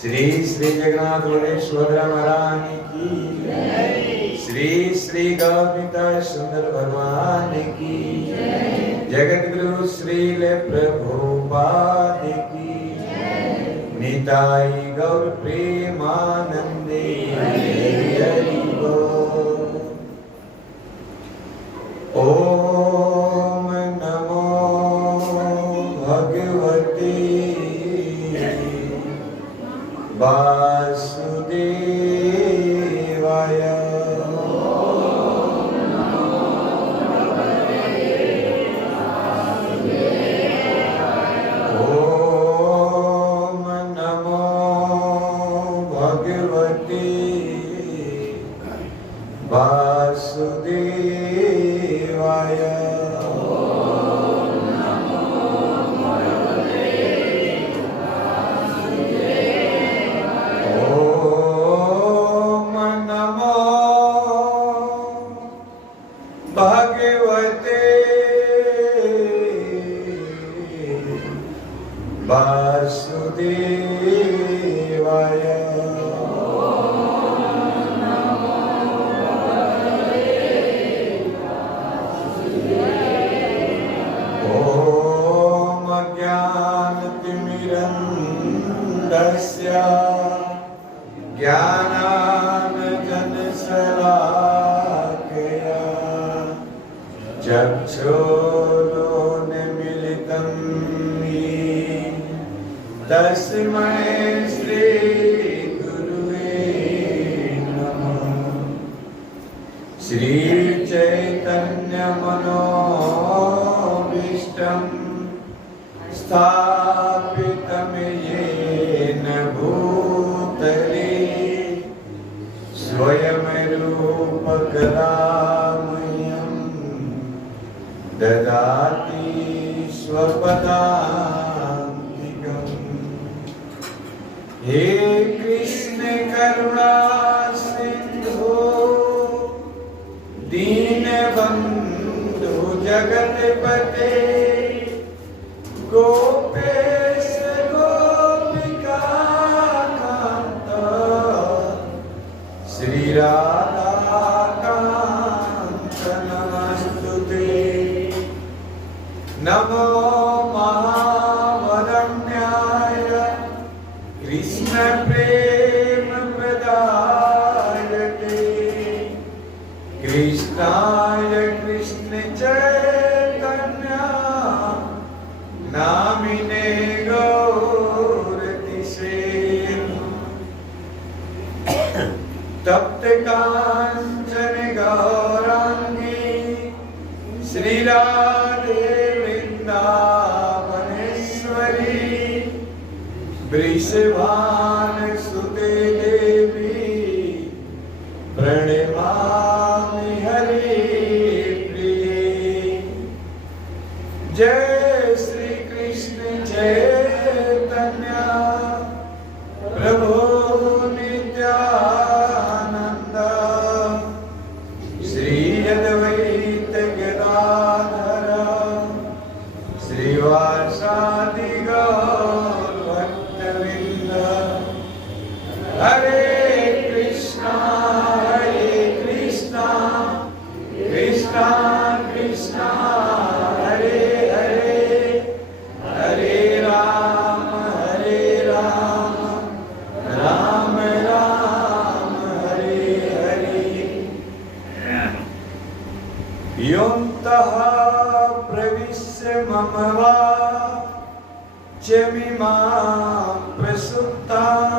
श्री श्री जगन्नाथ बलेश्वर महारानी की जय। श्री श्री गौपिता सुंदर भगवान की जय। जगत गुरु श्रील प्रभुपाद की जय। निताई गौर प्रेमानंदे हरि बोल। ओम नमो भगवते वासुदेवाय। ओम नमो भगवते वासुदेवाय। भगवते वासुदेवाय। ओम ज्ञानतिमिरन्धस्य ज्ञानाञ्जनशलाकया चक्षुरुन्मीलितं येन तस्मै श्री गुरुवे नमः। श्री चैतन्य मनोभीष्टं स्थापितं येन भूतले स्वयं रूप कदामह्यं ददाति स्वपदान्तिकम्। हे कृष्ण करुणा सिंधु दीनबंधु जगतपते गोपेश गोपिका कांत श्री राधा कांत नमस्तुते। नमो महावदन्याय कृष्ण प्रेम प्रदायते कृष्णाय कृष्ण चैतन्य नामिने गौरतिसे तप्त कांचन गौरांगी श्री राधे वृंदावनेश्वरी वृषभान सुते देवी प्रणमामि हरि प्रिये। जय श्री कृष्ण चैतन्य प्रभु नित्यानंद श्री अद्वैत गदाधर श्रीवासादि गौर भक्तवृंद। हरे कृष्णा कृष्णा कृष्णा हरे हरे हरे राम राम राम हरे हरे। योऽन्तः प्रविश्य मम वाचमिमां प्रसुप्तां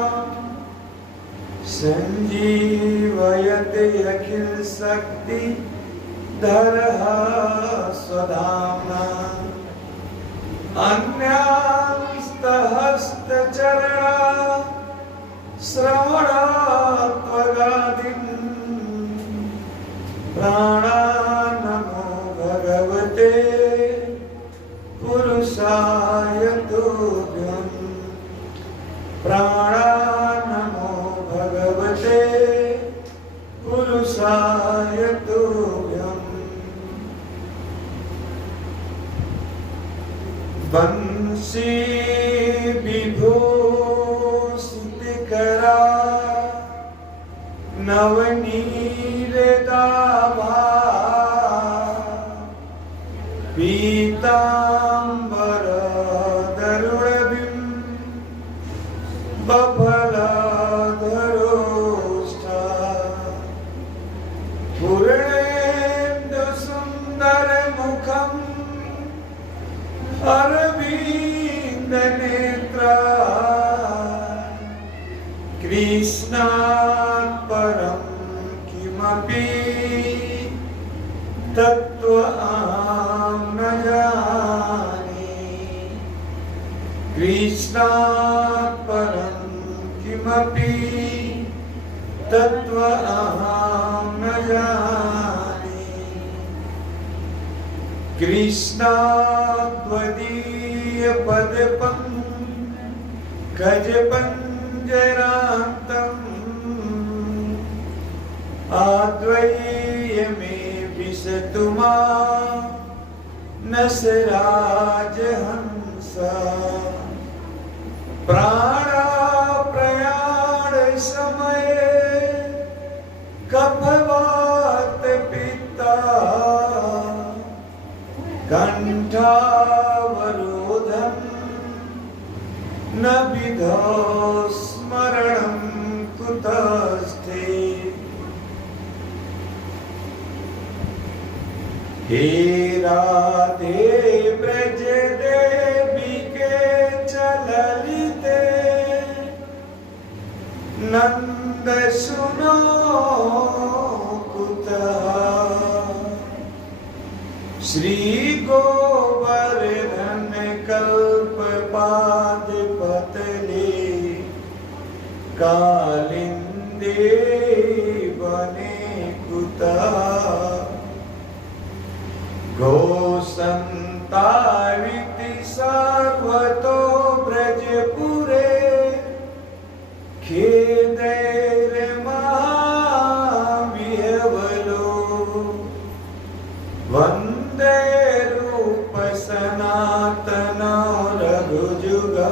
संजीवयते अखिल शक्ति धरः स्वधाम्ना। अन्यांस्तहस्तचरणा श्रवणात्वगादीन् प्राणानमो भगवते पुरुषाय तुभ्यं। प्राणानमो भगवते पुरुषाय तुभ्यं। बंसी विभूषिते नवनीरदाभा पीताम्बरधरुणबिं बफलधरोष्ठा पूर्णेन्दुसुन्दरमुखम् अरविन्दनेत्रा कृष्णात् परं किमपि तत्त्वं न जाने कृष्णात् परं किमपि तत्त्वं न जाने कृष्णाद्वदीयपदपङ्कजपञ्जरान्तम् आद्वैयमे विशतु मां नसराजहंसा प्राणाप्रयाणसमये कफवातपित्ता कण्ठावरोधं न विधौ स्मरणं कुतस्ते हे राधे ब्रज देविके चललिते नंद सुनो कुतः श्री गोवर्धन कल्पपाद पतले कालिंदे बने कुतः गोसंताविति सर्वतो ब्रजपुरे खेदैर्महाविह्वलो वन्दे रूप सनातनो रघुजुगो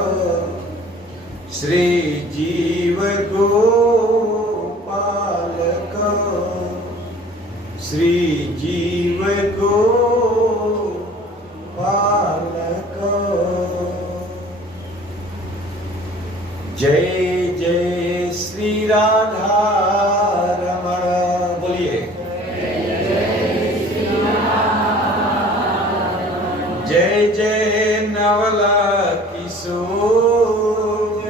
श्रीजीव गोपालको श्रीजीव गोपालको जय जय श्री राधा रमण बोलिए जय जय नवला किशोर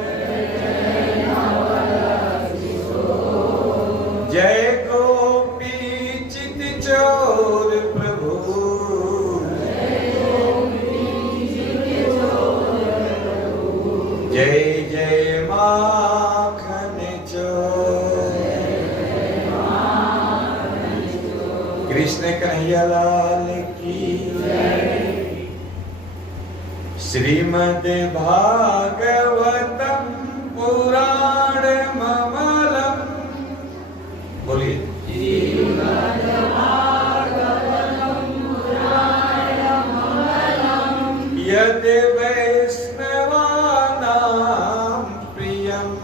जय गोपी चित चोर प्रभु जय जय माखन चोर कृष्ण कन्हैया लाल की श्रीमद् भागवतम पुराणममलम् बोलिए श्रीमद् भागवतम पुराणममलम् यद् वैष्णवानां प्रियम्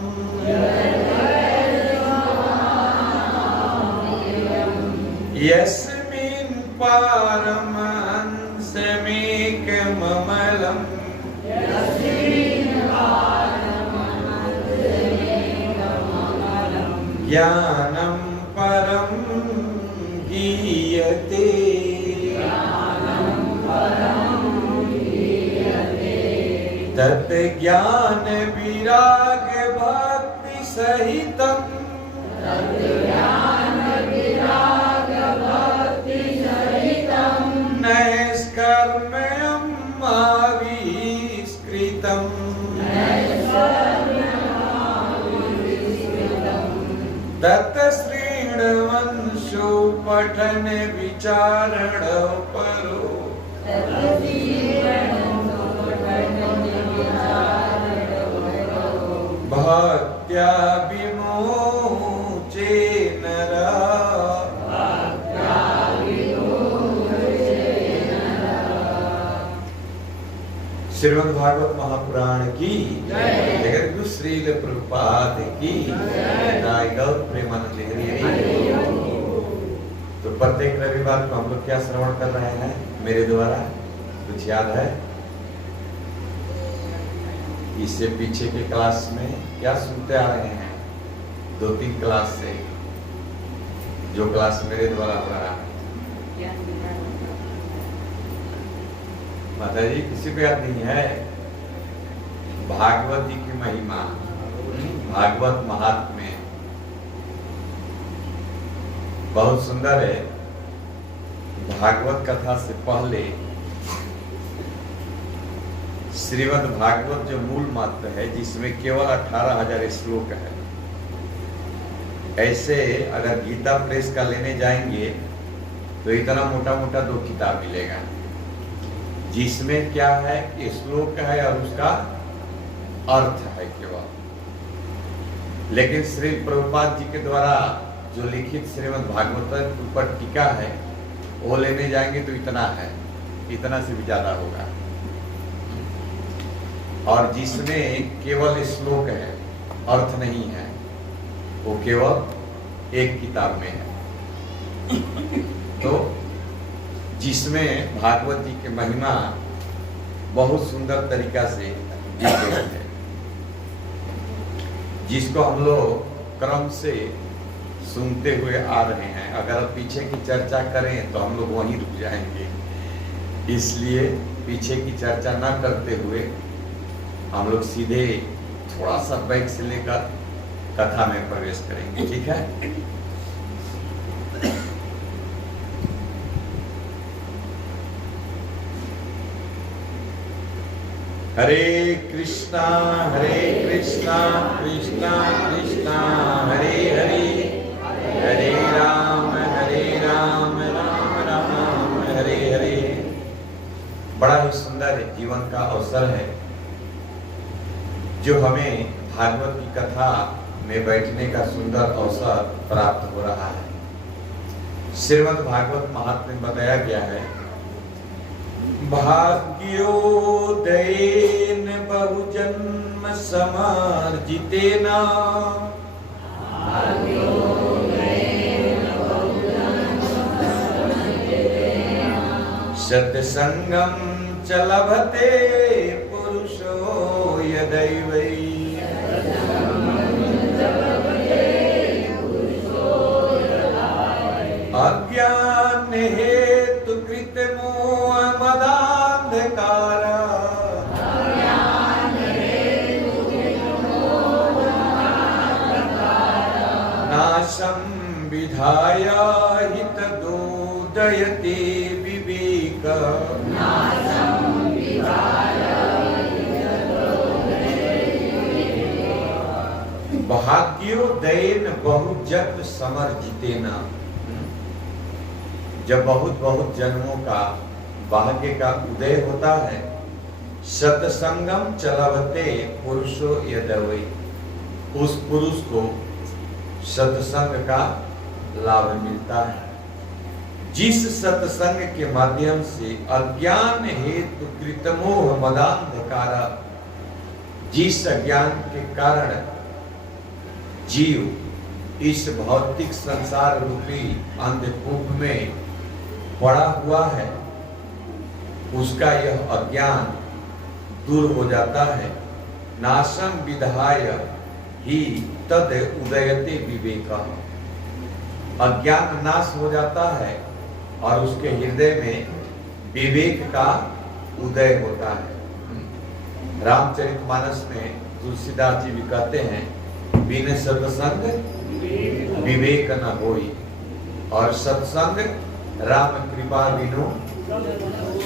यस्मिन् पारमहंसमेकममलम् ज्ञानं परं गीयते तत् ज्ञान विराग भक्ति सहितं नैष्कर्म्यं आविष्कृतम् दत्त श्रीणवंशो पठन विचारण परो भक्त्या विमोचे नरा श्रीमद् भागवत महापुराण पुराण की जगत गुरु श्रील प्रभुपाद की जय गौर प्रेमानंद हरि। तो प्रत्येक रविवार को हम लोग क्या श्रवण कर रहे हैं मेरे द्वारा, कुछ याद है? इससे पीछे के क्लास में क्या सुनते आ रहे हैं? 2-3 क्लास से जो क्लास मेरे द्वारा हो रहा है। माता जी किसी को याद नहीं है? भागवत जी की महिमा, भागवत महात्म्य बहुत सुंदर है। भागवत कथा से पहले श्रीमद् भागवत जो मूल मंत्र है, जिसमें केवल 18,000 श्लोक है, ऐसे अगर गीता प्रेस का लेने जाएंगे तो इतना मोटा मोटा 2 किताब मिलेगा, जिसमें क्या है, श्लोक है और उसका अर्थ है केवल। लेकिन श्री प्रभुपाद जी के द्वारा जो लिखित श्रीमद् भागवत के ऊपर टीका है, वो लेने जाएंगे तो इतना है, इतना से भी ज्यादा होगा। और जिसमें केवल श्लोक है, अर्थ नहीं है, वो केवल एक किताब में है। तो जिसमें भागवत जी की महिमा बहुत सुंदर तरीका से दी गई है, जिसको हम लोग क्रम से सुनते हुए आ रहे हैं। अगर पीछे की चर्चा करें तो हम लोग वहीं रुक जाएंगे, इसलिए पीछे की चर्चा ना करते हुए हम लोग सीधे थोड़ा सा बैक से लेकर कथा में प्रवेश करेंगे, ठीक है? हरे कृष्णा कृष्णा कृष्णा हरे हरे, हरे राम राम राम हरे हरे। बड़ा ही सुंदर जीवन का अवसर है जो हमें भागवत की कथा में बैठने का सुंदर अवसर प्राप्त हो रहा है। श्रीमद् भागवत महात्म्य में बताया गया है, भाग्योदयेन बहुजन्म समार्जितेन सत्संगम च लभते पुरुषो यदैवै। अज्ञान हेतु कृत मोह मदांधकार नाशं विधाय हितदोदयते विवेक। भाग्योदयेन बहुजन्म समर्जितेन, जब बहुत बहुत जन्मों का भाग्य का उदय होता है, सत्संगम चलवते पुरुषो यदवै, उस पुरुष को सत्संग का लाभ मिलता है। जिस सत्संग के माध्यम से अज्ञान हेतु कृतमोह मदांधकार, जिस अज्ञान के कारण जीव इस भौतिक संसार रूपी अंधकूप में पड़ा हुआ है, उसका यह अज्ञान दूर हो जाता है। नाशम विधाय ही तद उदयते विवेक, अज्ञान नाश हो जाता है और उसके हृदय में विवेक का उदय होता है। रामचरितमानस में तुलसीदास जी भी कहते हैं, बिन सत्संग विवेक न होई, और सत्संग राम कृपा बिनु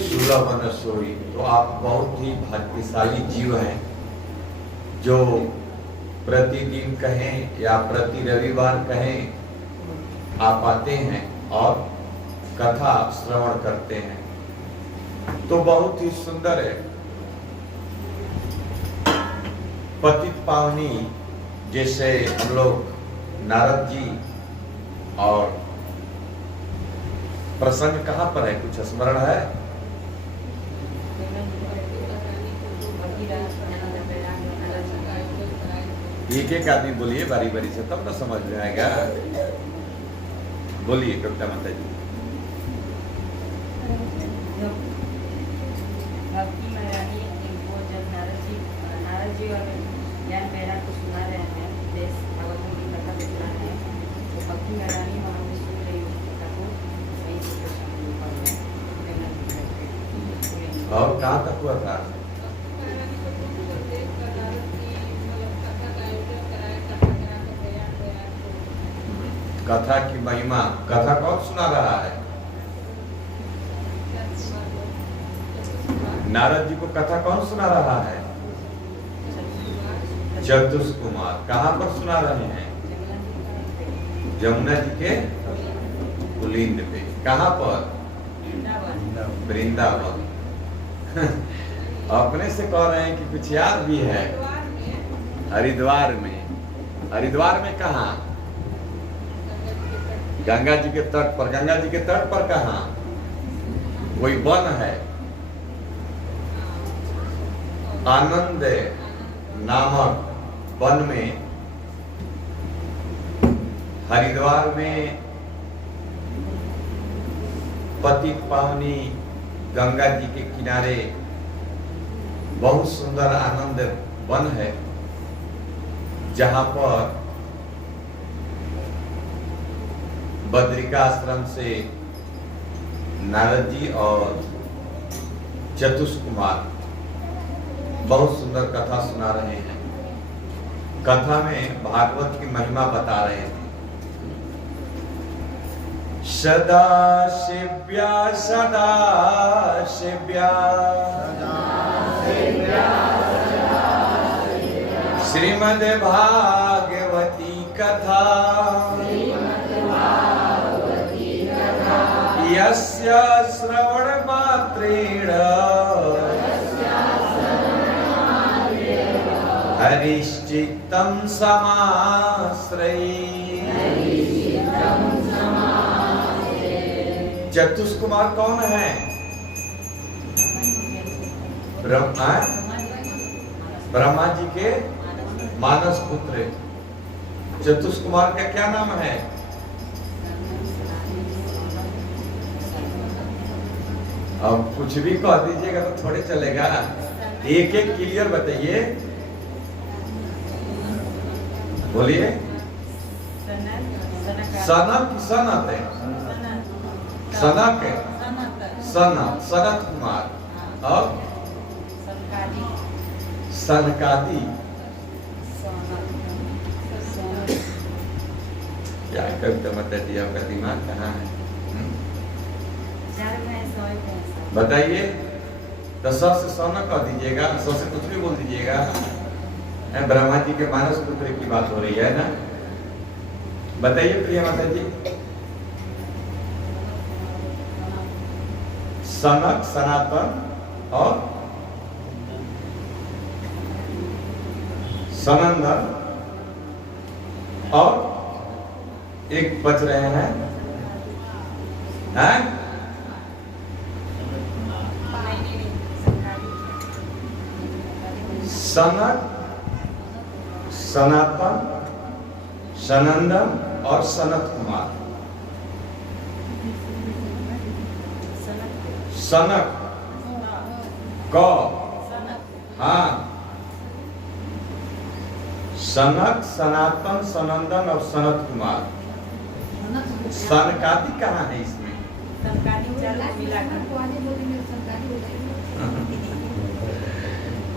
सुलभ न सोई। तो आप बहुत ही भाग्यशाली जीव हैं जो प्रतिदिन कहें या प्रति रविवार कहें आप आते हैं और कथा श्रवण करते हैं। तो बहुत ही सुंदर है। पतित पावनी जैसे हम लोग नारद जी, और प्रसंग कहाँ पर है, कुछ स्मरण है? एक एक आदमी बोलिए बारी बारी से, तब ना समझ में आएगा। बोलिए कविता माता जी। भक्ति महारानी इनको जब नारद जी और ज्ञान बेरा को सुना रहे हैं, देश भागवतों की कथा बतला है, तो भक्ति महारानी वहाँ पे सुन रही कथा को वहीं से प्रश्न। और कहाँ तक हुआ था? कथा की महिमा, कथा कौन सुना रहा है? नारद जी को कथा कौन सुना रहा है? चतुष कुमार। कहाँ पर सुना रहे हैं? जमुना जी के कुलिंद पे। कहाँ पर? वृंदावन। अपने से कह रहे हैं कि कुछ याद भी है। हरिद्वार में। हरिद्वार में कहाँ? गंगा जी के तट पर। गंगा जी के तट पर कहाँ? कोई वन है, आनंद नामक वन में, हरिद्वार में पतित पावनी गंगा जी के किनारे बहुत सुंदर आनंद वन है, जहां पर बद्रिकाश्रम से नारद जी और चतुष कुमार बहुत सुंदर कथा सुना रहे हैं। कथा में भागवत की महिमा बता रहे थे। सदा शिव्या श्रीमद् भागवती कथा यस्य श्रवण मात्रेण हरिश्चित्तं समाश्रयेत्। चतुष कुमार कौन है? ब्रह्मा जी के मानस पुत्र। चतुष कुमार का क्या नाम है? अब कुछ भी कह दीजिएगा तो थोड़े चलेगा। एक एक क्लियर बताइए, बोलिए। सनक की सनत है? सनक है, सनत कुमार। और सनकादि। क्या कविता मत दिया, आपका दिमाग कहाँ है? बताइए। तो स से सनक कह दीजिएगा, स से कुछ भी बोल दीजिएगा। ब्रह्मा जी के मानस पुत्र की बात हो रही है ना। बताइए प्रिया माता जी। सनक, सनातन और सनंदन, और एक बच रहे हैं, हैं? सनक, सनातन, सनंदन और सनत कुमार। सनक क, हाँ, सनक, सनातन, सनंदन और सनत कुमार। सनकादि कहाँ है इसमें?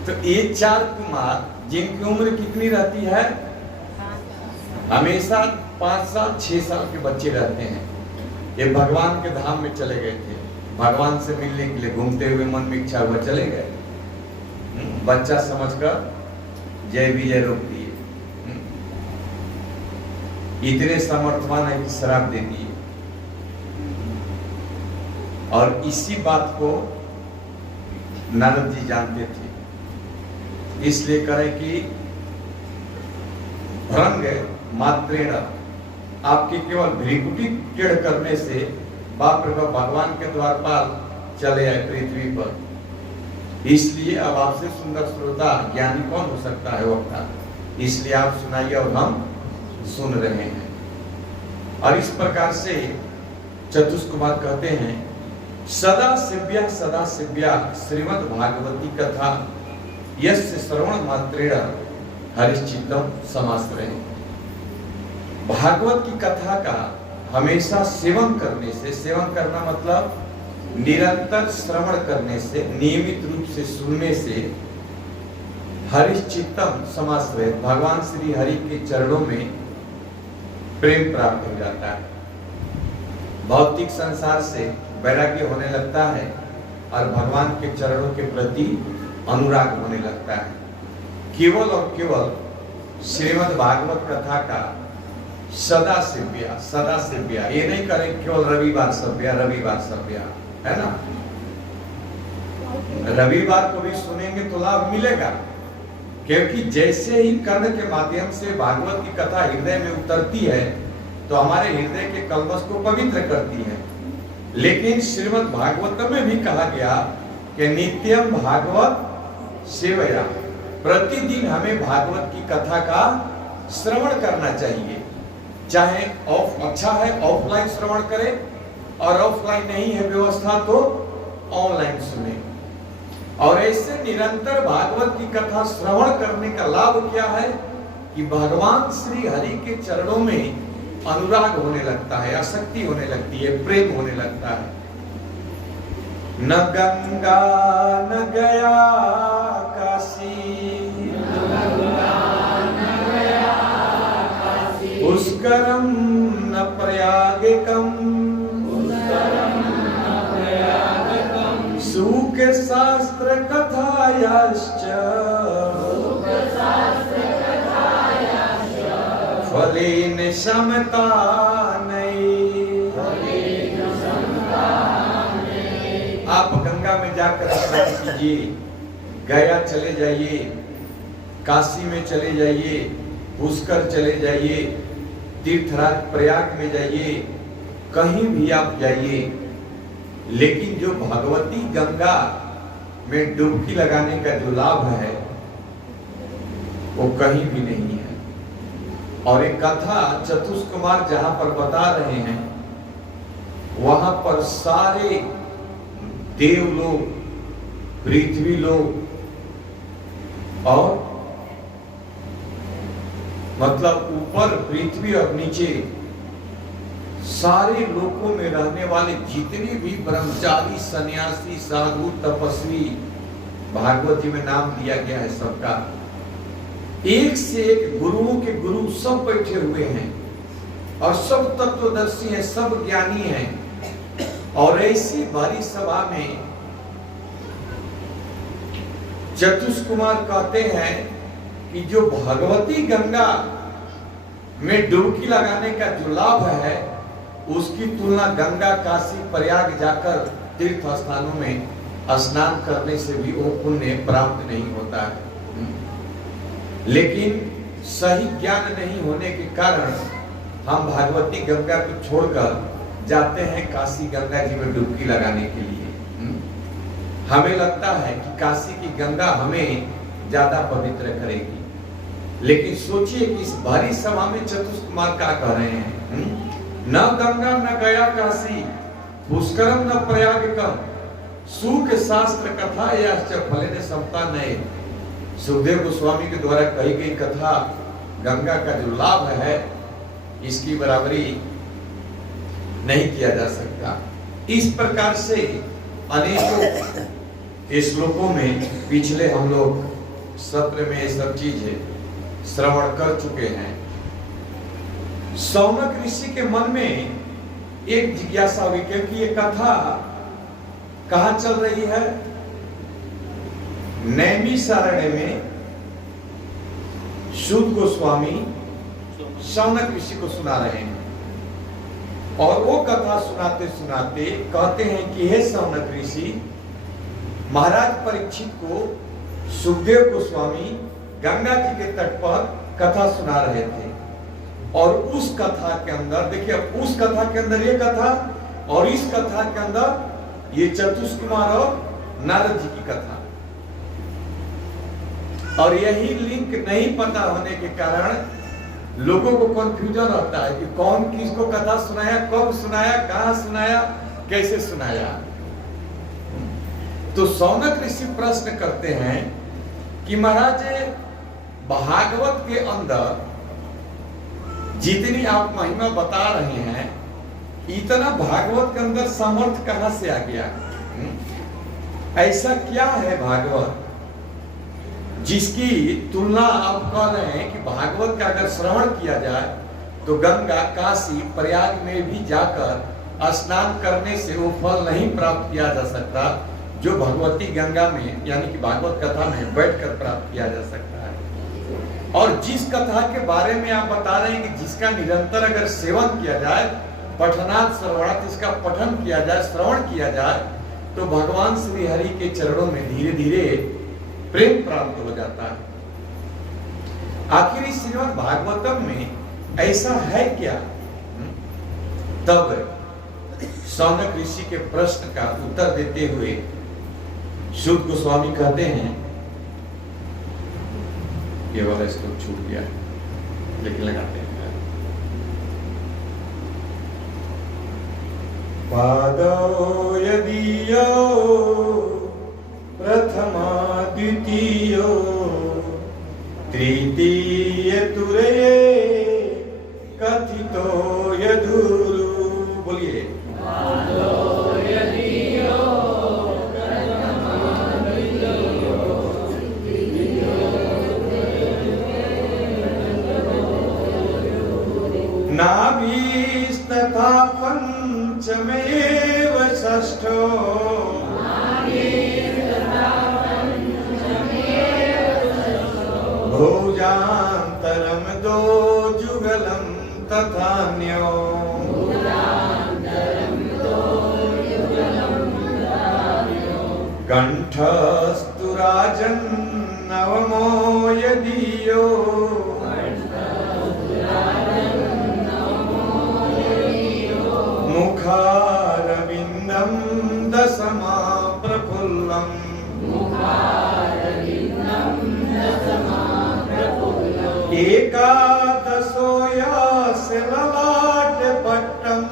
तो ये चार कुमार जिनकी उम्र कितनी रहती है? हमेशा 5 साल 6 साल के बच्चे रहते हैं। ये भगवान के धाम में चले गए थे, भगवान से मिलने के लिए घूमते हुए मन में इच्छा हुआ चले गए। बच्चा समझकर जय विजय रोक दिए। इतने समर्थवान है कि शराब दे दिए। और इसी बात को नारद जी जानते थे, इसलिए करें कि भ्रंग मात्रेण, आपकी केवल भ्रिकुटी टेढ़ करने से बाप रे बाप भगवान के द्वारपाल चले आए पृथ्वी पर। इसलिए अब आपसे सुंदर श्रोता ज्ञानी कौन हो सकता है? वक्ता इसलिए आप सुनाइए और हम सुन रहे हैं। और इस प्रकार से चतुष कुमार कहते हैं, सदा सेव्या श्रीमद् भागवती कथा यस्य श्रवण मात्रेण हरिश्चित्तम समाश्रय। भागवत की कथा का हमेशा सेवन करने से, सेवन करना मतलब निरंतर श्रवण करने से, नियमित रूप से सुनने से हरिश्चित्तम समाश्रय, भगवान श्री हरि के चरणों में प्रेम प्राप्त हो जाता है। भौतिक संसार से वैराग्य होने लगता है और भगवान के चरणों के प्रति अनुराग होने लगता है। केवल और केवल श्रीमद् भागवत कथा का सदा सेव्या, ये नहीं करें केवल रविवार सभ्या, है ना। रविवार को भी सुनेंगे तो लाभ मिलेगा, क्योंकि जैसे ही कर्ण के माध्यम से भागवत की कथा हृदय में उतरती है तो हमारे हृदय के कलमश को पवित्र करती है। लेकिन श्रीमद् भागवत में भी कहा गया कि नित्यम भागवत सेवया, प्रतिदिन हमें भागवत की कथा का श्रवण करना चाहिए। चाहे अच्छा है ऑफलाइन श्रवण करें, और ऑफलाइन नहीं है व्यवस्था तो ऑनलाइन सुने। और ऐसे निरंतर भागवत की कथा श्रवण करने का लाभ क्या है कि भगवान श्री हरि के चरणों में अनुराग होने लगता है, आसक्ति होने लगती है, प्रेम होने लगता है। न गंगा न गया काशी, पुष्करम न प्रयागकम, सुख शास्त्र कथायाश्च फलेन समता नहीं। आप गंगा में जाकर स्नान कीजिए, गया चले जाइए, काशी में चले जाइए, पुष्कर चले जाइए, तीर्थराज प्रयाग में जाइए, कहीं भी आप जाइए, लेकिन जो भगवती गंगा में डुबकी लगाने का जो लाभ है वो कहीं भी नहीं है। और एक कथा चतुष कुमार जहां पर बता रहे हैं, वहां पर सारे देव लोग, पृथ्वी लोग और मतलब ऊपर पृथ्वी और नीचे सारे लोकों में रहने वाले जितने भी ब्रह्मचारी, सन्यासी, साधु, तपस्वी, भागवती में नाम दिया गया है सबका, एक से एक गुरुओं के गुरु सब बैठे हुए हैं और सब तत्वदर्शी हैं, सब ज्ञानी हैं। और ऐसी भारी सभा में चतुष कुमार कहते हैं कि जो भगवती गंगा में डुबकी लगाने का जो लाभ है उसकी तुलना गंगा, काशी, प्रयाग जाकर तीर्थ स्थानों में स्नान करने से भी वो पुण्य प्राप्त नहीं होता है। लेकिन सही ज्ञान नहीं होने के कारण हम भागवती गंगा को छोड़कर जाते हैं काशी गंगा जी में डुबकी लगाने के लिए। हमें लगता है कि काशी की गंगा हमें ज्यादा पवित्र करेगी, लेकिन सोचिए कि इस भारी सभा में चतुष कुमार क्या कह रहे हैं, न गंगा न गया काशी, पुष्करम न प्रयागकम, सुख शास्त्र कथा या फलेन समता नए। सुखदेव गोस्वामी के द्वारा कही गई कथा गंगा का जो लाभ है इसकी बराबरी नहीं किया जा सकता। इस प्रकार से अनेकों श्लोकों में पिछले हम लोग सत्र में ये सब चीजें श्रवण कर चुके हैं। सौनक ऋषि के मन में एक जिज्ञासा हुई, क्योंकि ये कथा कहाँ चल रही है, नैमिषारण्य में शुद्ध गोस्वामी सौनक ऋषि को सुना रहे हैं। और वो कथा सुनाते सुनाते कहते हैं कि हे सौनक ऋषि, महाराज परीक्षित को सुखदेव गोस्वामी गंगा जी के तट पर कथा सुना रहे थे। और उस कथा के अंदर देखिए, उस कथा के अंदर ये कथा और इस कथा के अंदर ये चतुष कुमार और नारद जी की कथा। और यही लिंक नहीं पता होने के कारण लोगों को कंफ्यूजन रहता है कि कौन किसको कथा सुनाया, कब सुनाया, कहां सुनाया, कैसे सुनाया। तो शौनक ऋषि प्रश्न करते हैं कि महाराज भागवत के अंदर जितनी आप महिमा बता रहे हैं, इतना भागवत के अंदर सामर्थ्य कहां से आ गया? ऐसा क्या है भागवत जिसकी तुलना आप कह रहे हैं कि भागवत का अगर श्रवण किया जाए तो गंगा, काशी, प्रयाग में भी जाकर स्नान करने से वो फल नहीं प्राप्त किया जा सकता जो भगवती गंगा में यानी कि भागवत कथा में बैठकर प्राप्त किया जा सकता है। और जिस कथा के बारे में आप बता रहे हैं कि जिसका निरंतर अगर सेवन किया जाए, पठनात् श्रवणात्, इसका पठन किया जाए, श्रवण किया जाए, तो भगवान श्री हरि के चरणों में धीरे धीरे प्रेम प्राप्त हो जाता है। आखिर इस श्रीमद् भागवतम में ऐसा है क्या? तब शौनक ऋषि के प्रश्न का उत्तर देते हुए शुद्ध गोस्वामी कहते हैं, ये वाला श्लोक छूट गया है लेकिन लगाते हैं। पादौ यदीयो प्रथमा द्वितीयो तृतीय तुरये कथितो यधुरु। बोलिए। नाभिस्तथा पंचमेव षष्ठो भोजान्तरम दो जुगलम तथान्यो। कंठस्तु राजन् नवमो यदीयो मुखारविन्दं दशमा प्रफुल्लम्। एकादशो यास्य ललाटे पट्टम्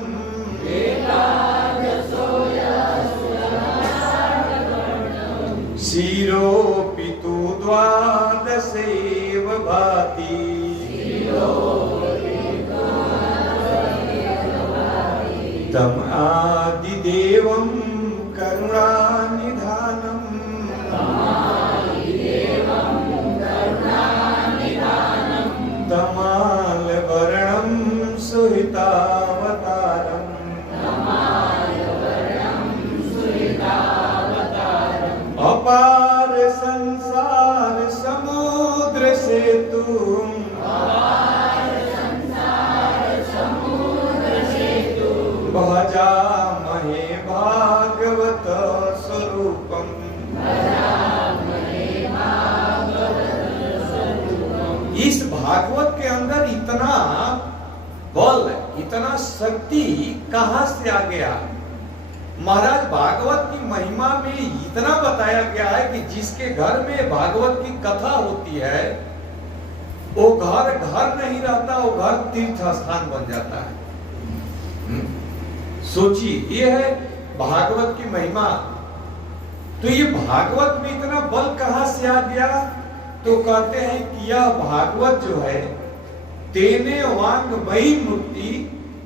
शिरोऽपि तु द्वादशेव भाति। तम् आदिदेवं करुणानिधानम् तमालवर्णं सुहितावतारम्। अपार संसार समुद्र सेतुम् भजामहे भागवत स्वरूपम्। इस भागवत के अंदर इतना बल, इतना शक्ति कहां से आ गया? महाराज भागवत की महिमा में इतना बताया गया है कि जिसके घर में भागवत की कथा होती है वो घर घर नहीं रहता, वो घर तीर्थ स्थान बन जाता है। सोचिए, ये है भागवत की महिमा। तो ये भागवत में इतना बल कहां से आ गया? तो कहते हैं कि यह भागवत जो है तेने वांगमयी मूर्ति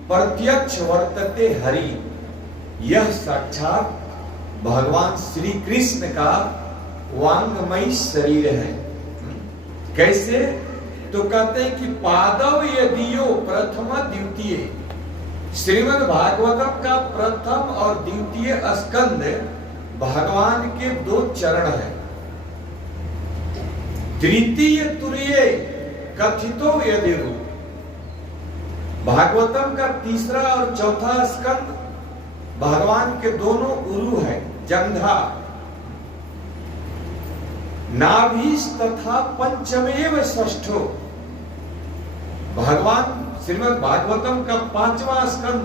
प्रत्यक्ष वर्तते हरि। यह साक्षात भगवान श्री कृष्ण का वांगमयी शरीर है। कैसे? तो कहते हैं कि पादव यदीयो प्रथम द्वितीय। श्रीमद् भागवतम का प्रथम और द्वितीय स्कंद भगवान के दो चरण है। तृतीय तुरीय कथितो यदिरु। भागवतम का तीसरा और चौथा स्कंद भगवान के दोनों उरु है, जंघा। नाभिस तथा पंचमेव षष्ठो। भगवान श्रीमद् भागवतम का पांचवा स्कंद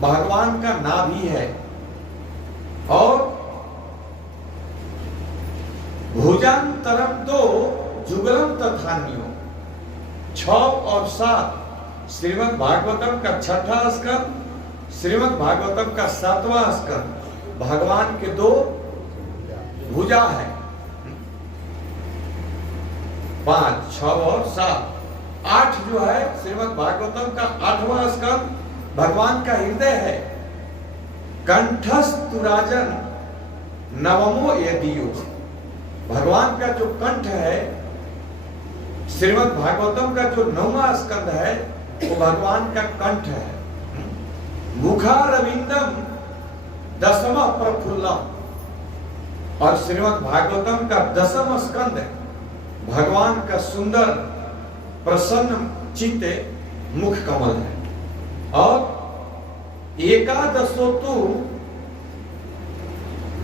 भगवान का नाभि है और भुजांतरम तो जुगलम तथान्यो। 6 और 7 श्रीमद् भागवतम का 6वां स्कंद, श्रीमद् भागवतम का 7वां स्कंद। भगवान के 2 भुजा है, 5, 6 और 7। 8 जो है श्रीमद् भागवतम का 8वां स्कंद भगवान का हृदय है। कंठस्तु राजन नवमो यदियो। भगवान का जो कंठ है, श्रीमद् भागवतम का जो 9वां स्कंद है वो भगवान का कंठ है। मुखारविंदम 10वां प्रफुल्लम। और श्रीमद् भागवतम का 10वां स्कंद भगवान का सुंदर प्रसन्न चित्त मुख कमल है। और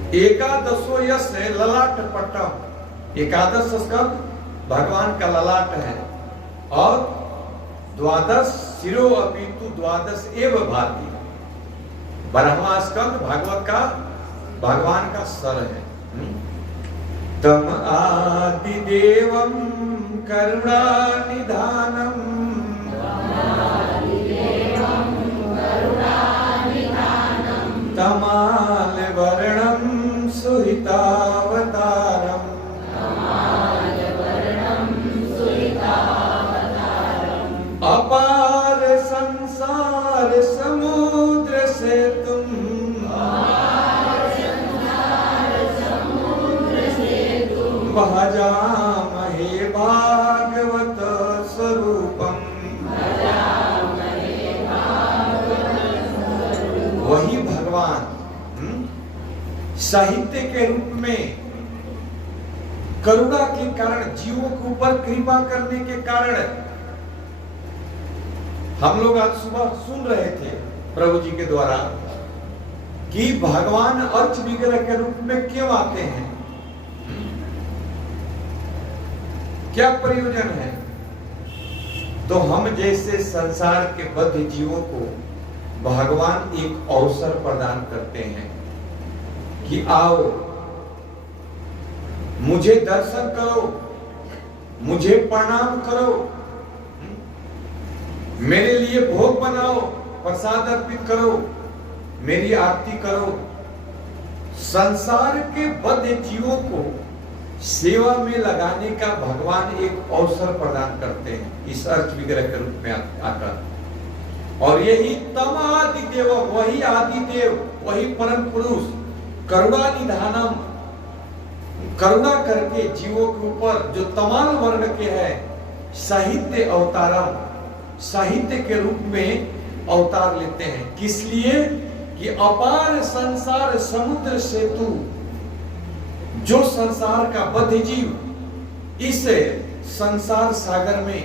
एकादशो यश ललाट पट्टम। 11 स्कंद भगवान का ललाट है। और 12 शिरो अपितु 12 एव भाति। 12वां स्कंद भागवत का भगवान का सर है। तम आदिदेवं करुणानिधानम तमाल वर्णम सुहितावतारम अपार संसार समुद्र से तुम भजामहे भागवत स्वरूपम। वही भगवान साहित्य के रूप में करुणा के कारण, जीवों के ऊपर कृपा करने के कारण, हम लोग आज सुबह सुन रहे थे प्रभु जी के द्वारा कि भगवान अर्च विग्रह के रूप में क्यों आते हैं, क्या प्रयोजन है। तो हम जैसे संसार के बद्ध जीवों को भगवान एक अवसर प्रदान करते हैं कि आओ मुझे दर्शन करो, मुझे प्रणाम करो, मेरे लिए भोग बनाओ, प्रसाद अर्पित करो, मेरी आरती करो। संसार के बद्ध जीवों को सेवा में लगाने का भगवान एक अवसर प्रदान करते हैं इस अर्थ विग्रह के रूप में आकर। और यही तम आदिदेव, वही आदिदेव, वही परम पुरुष करुणा निधानम, करुणा करके जीवों के ऊपर जो तमाम वर्ण के है, साहित्य अवतारम, साहित्य के रूप में अवतार लेते हैं। किस लिए कि अपार संसार समुद्र सेतु, जो संसार का बद्ध जीव इस संसार सागर में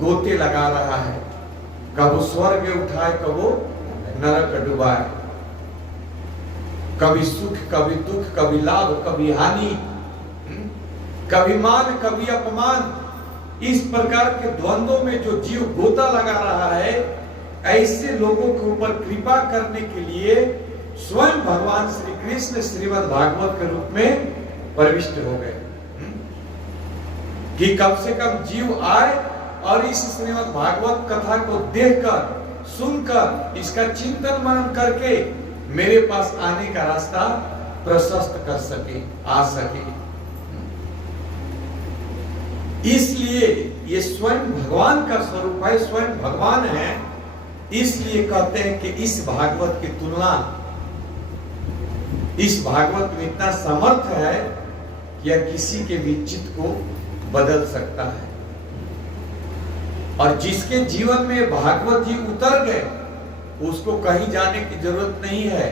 गोते लगा रहा है, कब स्वर्ग उठाए कबो नरक डुबाए, कभी सुख कभी दुख, कभी लाभ कभी हानि, कभी मान कभी अपमान, इस प्रकार के द्वंद्वों में जो जीव गोता लगा रहा है, ऐसे लोगों के ऊपर कृपा करने के लिए स्वयं भगवान श्री कृष्ण श्रीमद् भागवत के रूप में प्रविष्ट हो गए कि कम से कम जीव आए और इस श्रीमद् भागवत कथा को देखकर, सुनकर, इसका चिंतन मनन करके मेरे पास आने का रास्ता प्रशस्त कर सके, आ सके। इसलिए ये स्वयं भगवान का स्वरूप है, स्वयं भगवान है। इसलिए कहते हैं कि इस भागवत की तुलना, इस भागवत में इतना समर्थ है कि यह किसी के भी चित्त को बदल सकता है। और जिसके जीवन में भागवत जी उतर गए, उसको कहीं जाने की जरूरत नहीं है।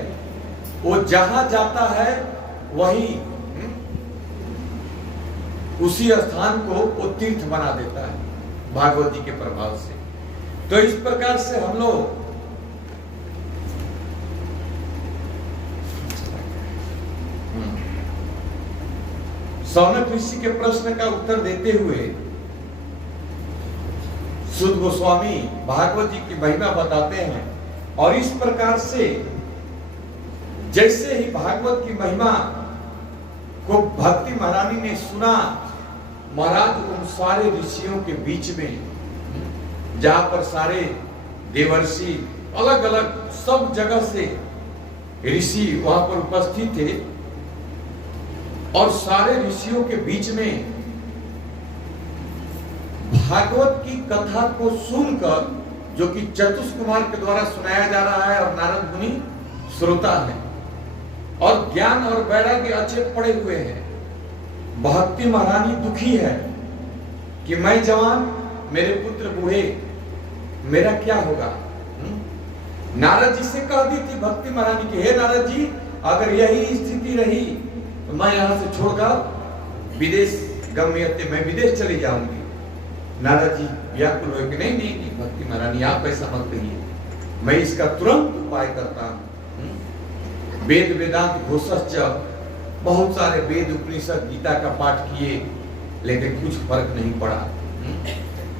वो जहां जाता है वही उसी स्थान को वो तीर्थ बना देता है भागवत जी के प्रभाव से। तो इस प्रकार से हम लोग सौनक ऋषि के प्रश्न का उत्तर देते हुए सुध गोस्वामी भागवत जी की महिमा बताते हैं। और इस प्रकार से जैसे ही भागवत की महिमा को भक्ति महारानी ने सुना। महाराज उन सारे ऋषियों के बीच में, जहां पर सारे देवर्षि अलग अलग सब जगह से ऋषि वहां पर उपस्थित थे, और सारे ऋषियों के बीच में भागवत की कथा को सुनकर, जो कि चतुष्कुमार के द्वारा सुनाया जा रहा है और नारद मुनि श्रोता है, और ज्ञान और वैराग्य अच्छे पड़े हुए हैं, भक्ति महारानी दुखी है कि मैं जवान, मेरे पुत्र बूढ़े, मेरा क्या होगा। नारद जी से कह दी थी भक्ति महारानी की, हे नारद जी, अगर यही स्थिति रही तो मैं यहां से छोड़कर विदेश गम्यते, मैं विदेश चली जाऊंगी। नारद जी व्याकुल हुए कि नहीं नहीं नहीं भक्ति महारानी, आप ऐसा मत कहिए, मैं इसका तुरंत उपाय करता हूं। वेद वेदांत घोषश्च, बहुत सारे वेद उपनिषद गीता का पाठ किए, लेकिन कुछ फर्क नहीं पड़ा।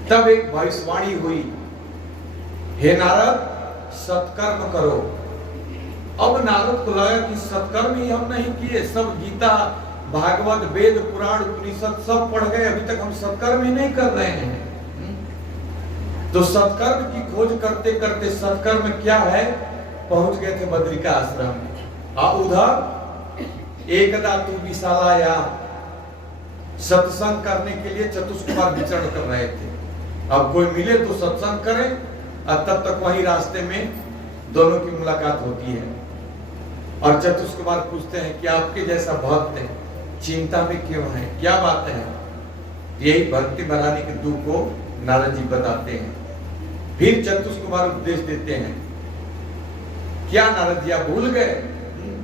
तब एक भविष्यवाणी हुई, हे नारद सत्कर्म करो। अब नारद को लगा कि सत्कर्म ही हम नहीं किए, सब गीता भागवत वेद पुराण उपनिषद सब पढ़ गए, अभी तक हम सत्कर्म ही नहीं कर रहे हैं। तो सत्कर्म की खोज करते करते सत्कर्म क्या है पहुंच गए थे बद्रिका आश्रम में। उधर एकदा तू विशालाया सत्संग करने के लिए चतुष्कुमार विचरण कर रहे थे। अब कोई मिले तो सत्संग करें, और तब तक वहीं रास्ते में दोनों की मुलाकात होती है, और चतुष्कुमार पूछते हैं कि आपके जैसा भक्त है, चिंता में क्यों है, क्या बात है। यही भक्ति महारानी के दुख को नारद जी बताते हैं। फिर चतुष्कुमार उपदेश देते हैं, क्या नारद जी आप भूल गए,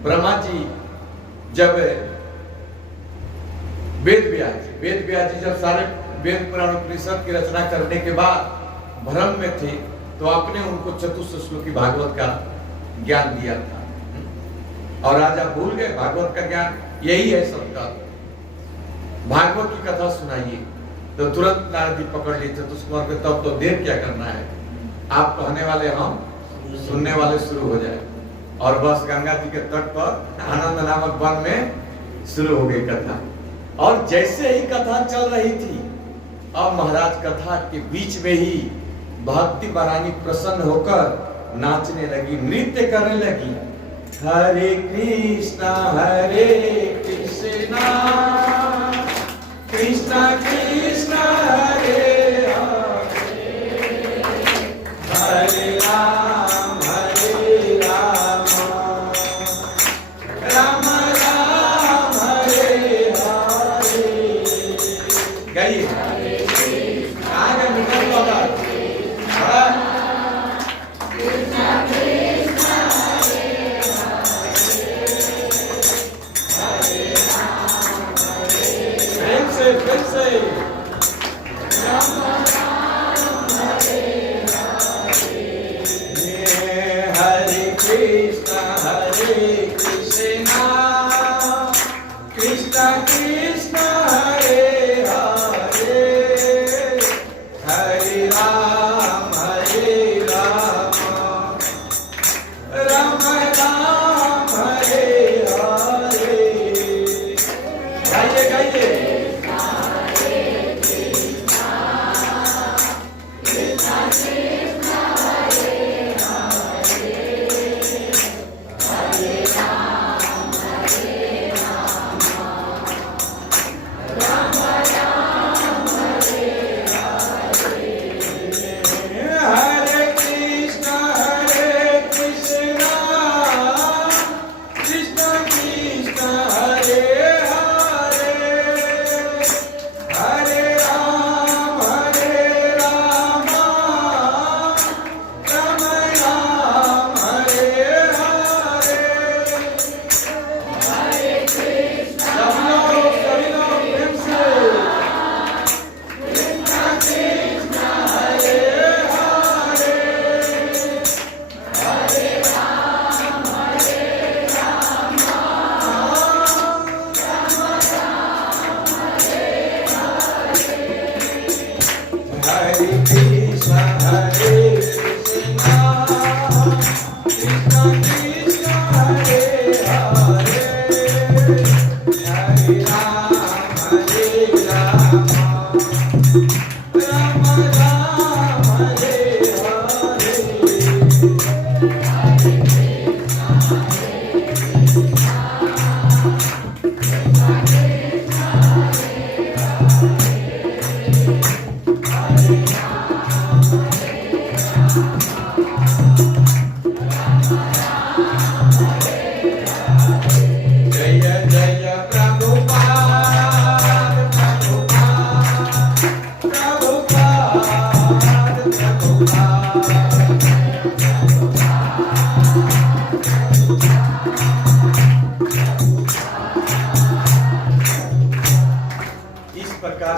ब्रह्मा जी जब वेद व्यास जी जब सारे वेद पुराण उपनिषद की रचना करने के बाद भ्रम में थे, तो आपने उनको चतुस्र श्लोकी भागवत का ज्ञान दिया था, और आज आप भूल गए भागवत का ज्ञान यही है सबका, भागवत की कथा सुनाइए। तो तुरंत नारद जी पकड़ लिए चतुष्कुमार को, तब तो देर क्या करना है, आप कहने वाले हम सुनने वाले शुरू हो जाए। और बस गंगा जी के तट पर आनंद नामक वन में शुरू हो गई कथा। और जैसे ही कथा चल रही थी, अब महाराज कथा के बीच में ही भक्ति महारानी प्रसन्न होकर नाचने लगी, नृत्य करने लगी। हरे कृष्णा कृष्णा कृष्णा हरे हरे, हरे राम राम राम हरे हरे। गाइए आगे निकल बाबा।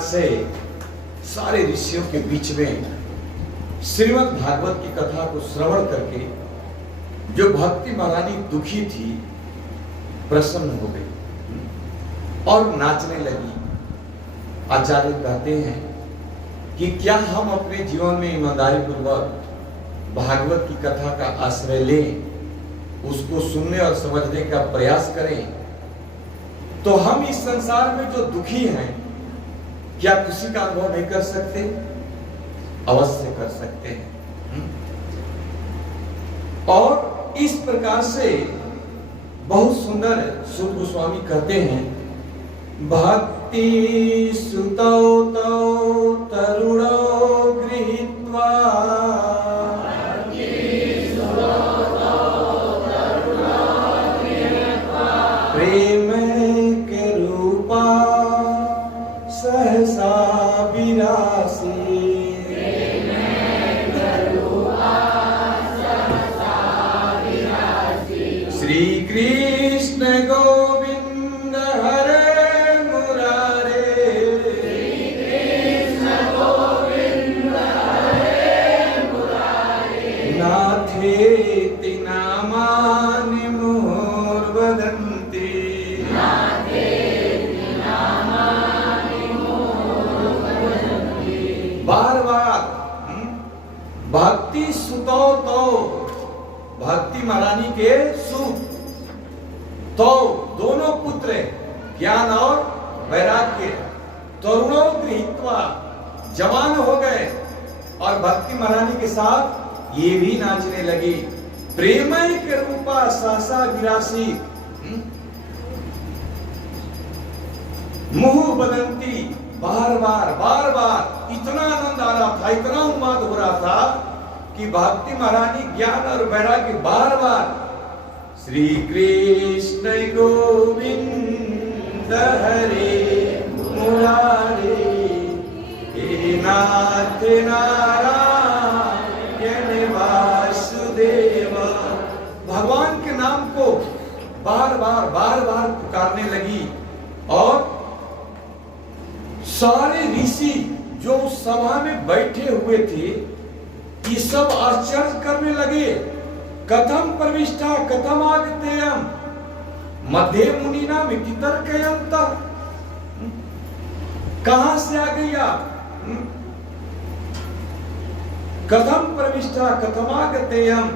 से सारे ऋषियों के बीच में श्रीमद् भागवत की कथा को श्रवण करके जो भक्ति महारानी दुखी थी प्रसन्न हो गई और नाचने लगी। आचार्य कहते हैं कि क्या हम अपने जीवन में ईमानदारी पूर्वक भागवत की कथा का आश्रय लें, उसको सुनने और समझने का प्रयास करें, तो हम इस संसार में जो दुखी हैं क्या खुशी का अनुभव नहीं कर सकते? अवश्य कर सकते हैं। और इस प्रकार से बहुत सुंदर सूत गोस्वामी कहते हैं, भक्ति सुतौ तौ तरुणौ गृहीत्वा प्रेम के रूपा सहसा विरासी। श्री कृष्ण गोविंद हरे मुरारे, नाथेति नामानि मुहुर्वदन्ति। बार बार भक्ति सुतो तो भक्ति महारानी के सुत तो दोनों पुत्र ज्ञान और वैराग्य तरुणों गृहीत्वा जवान हो गए और भक्ति महारानी के साथ ये भी नाचने लगी। प्रेमय के रूपा सासा विरासी मुहु बदंती, बार बार इतना आनंद आ रहा था, इतना उन्माद हो रहा था कि भक्ति महारानी ज्ञान और वैराग्य बार बार श्री कृष्ण गोविंद हरे मुरारे, हे नाथ नारायण वासुदेव, भगवान के नाम को बार बार पुकारने लगी। और सारे ऋषि जो सभा में बैठे हुए थे ये सब आश्चर्य करने लगे। कथम प्रविष्टा कथम आगतेयम मध्य मुनिना मिति तर्कयंत, कहां से आ गई आप? कथम प्रविष्टा कथम आगतेयम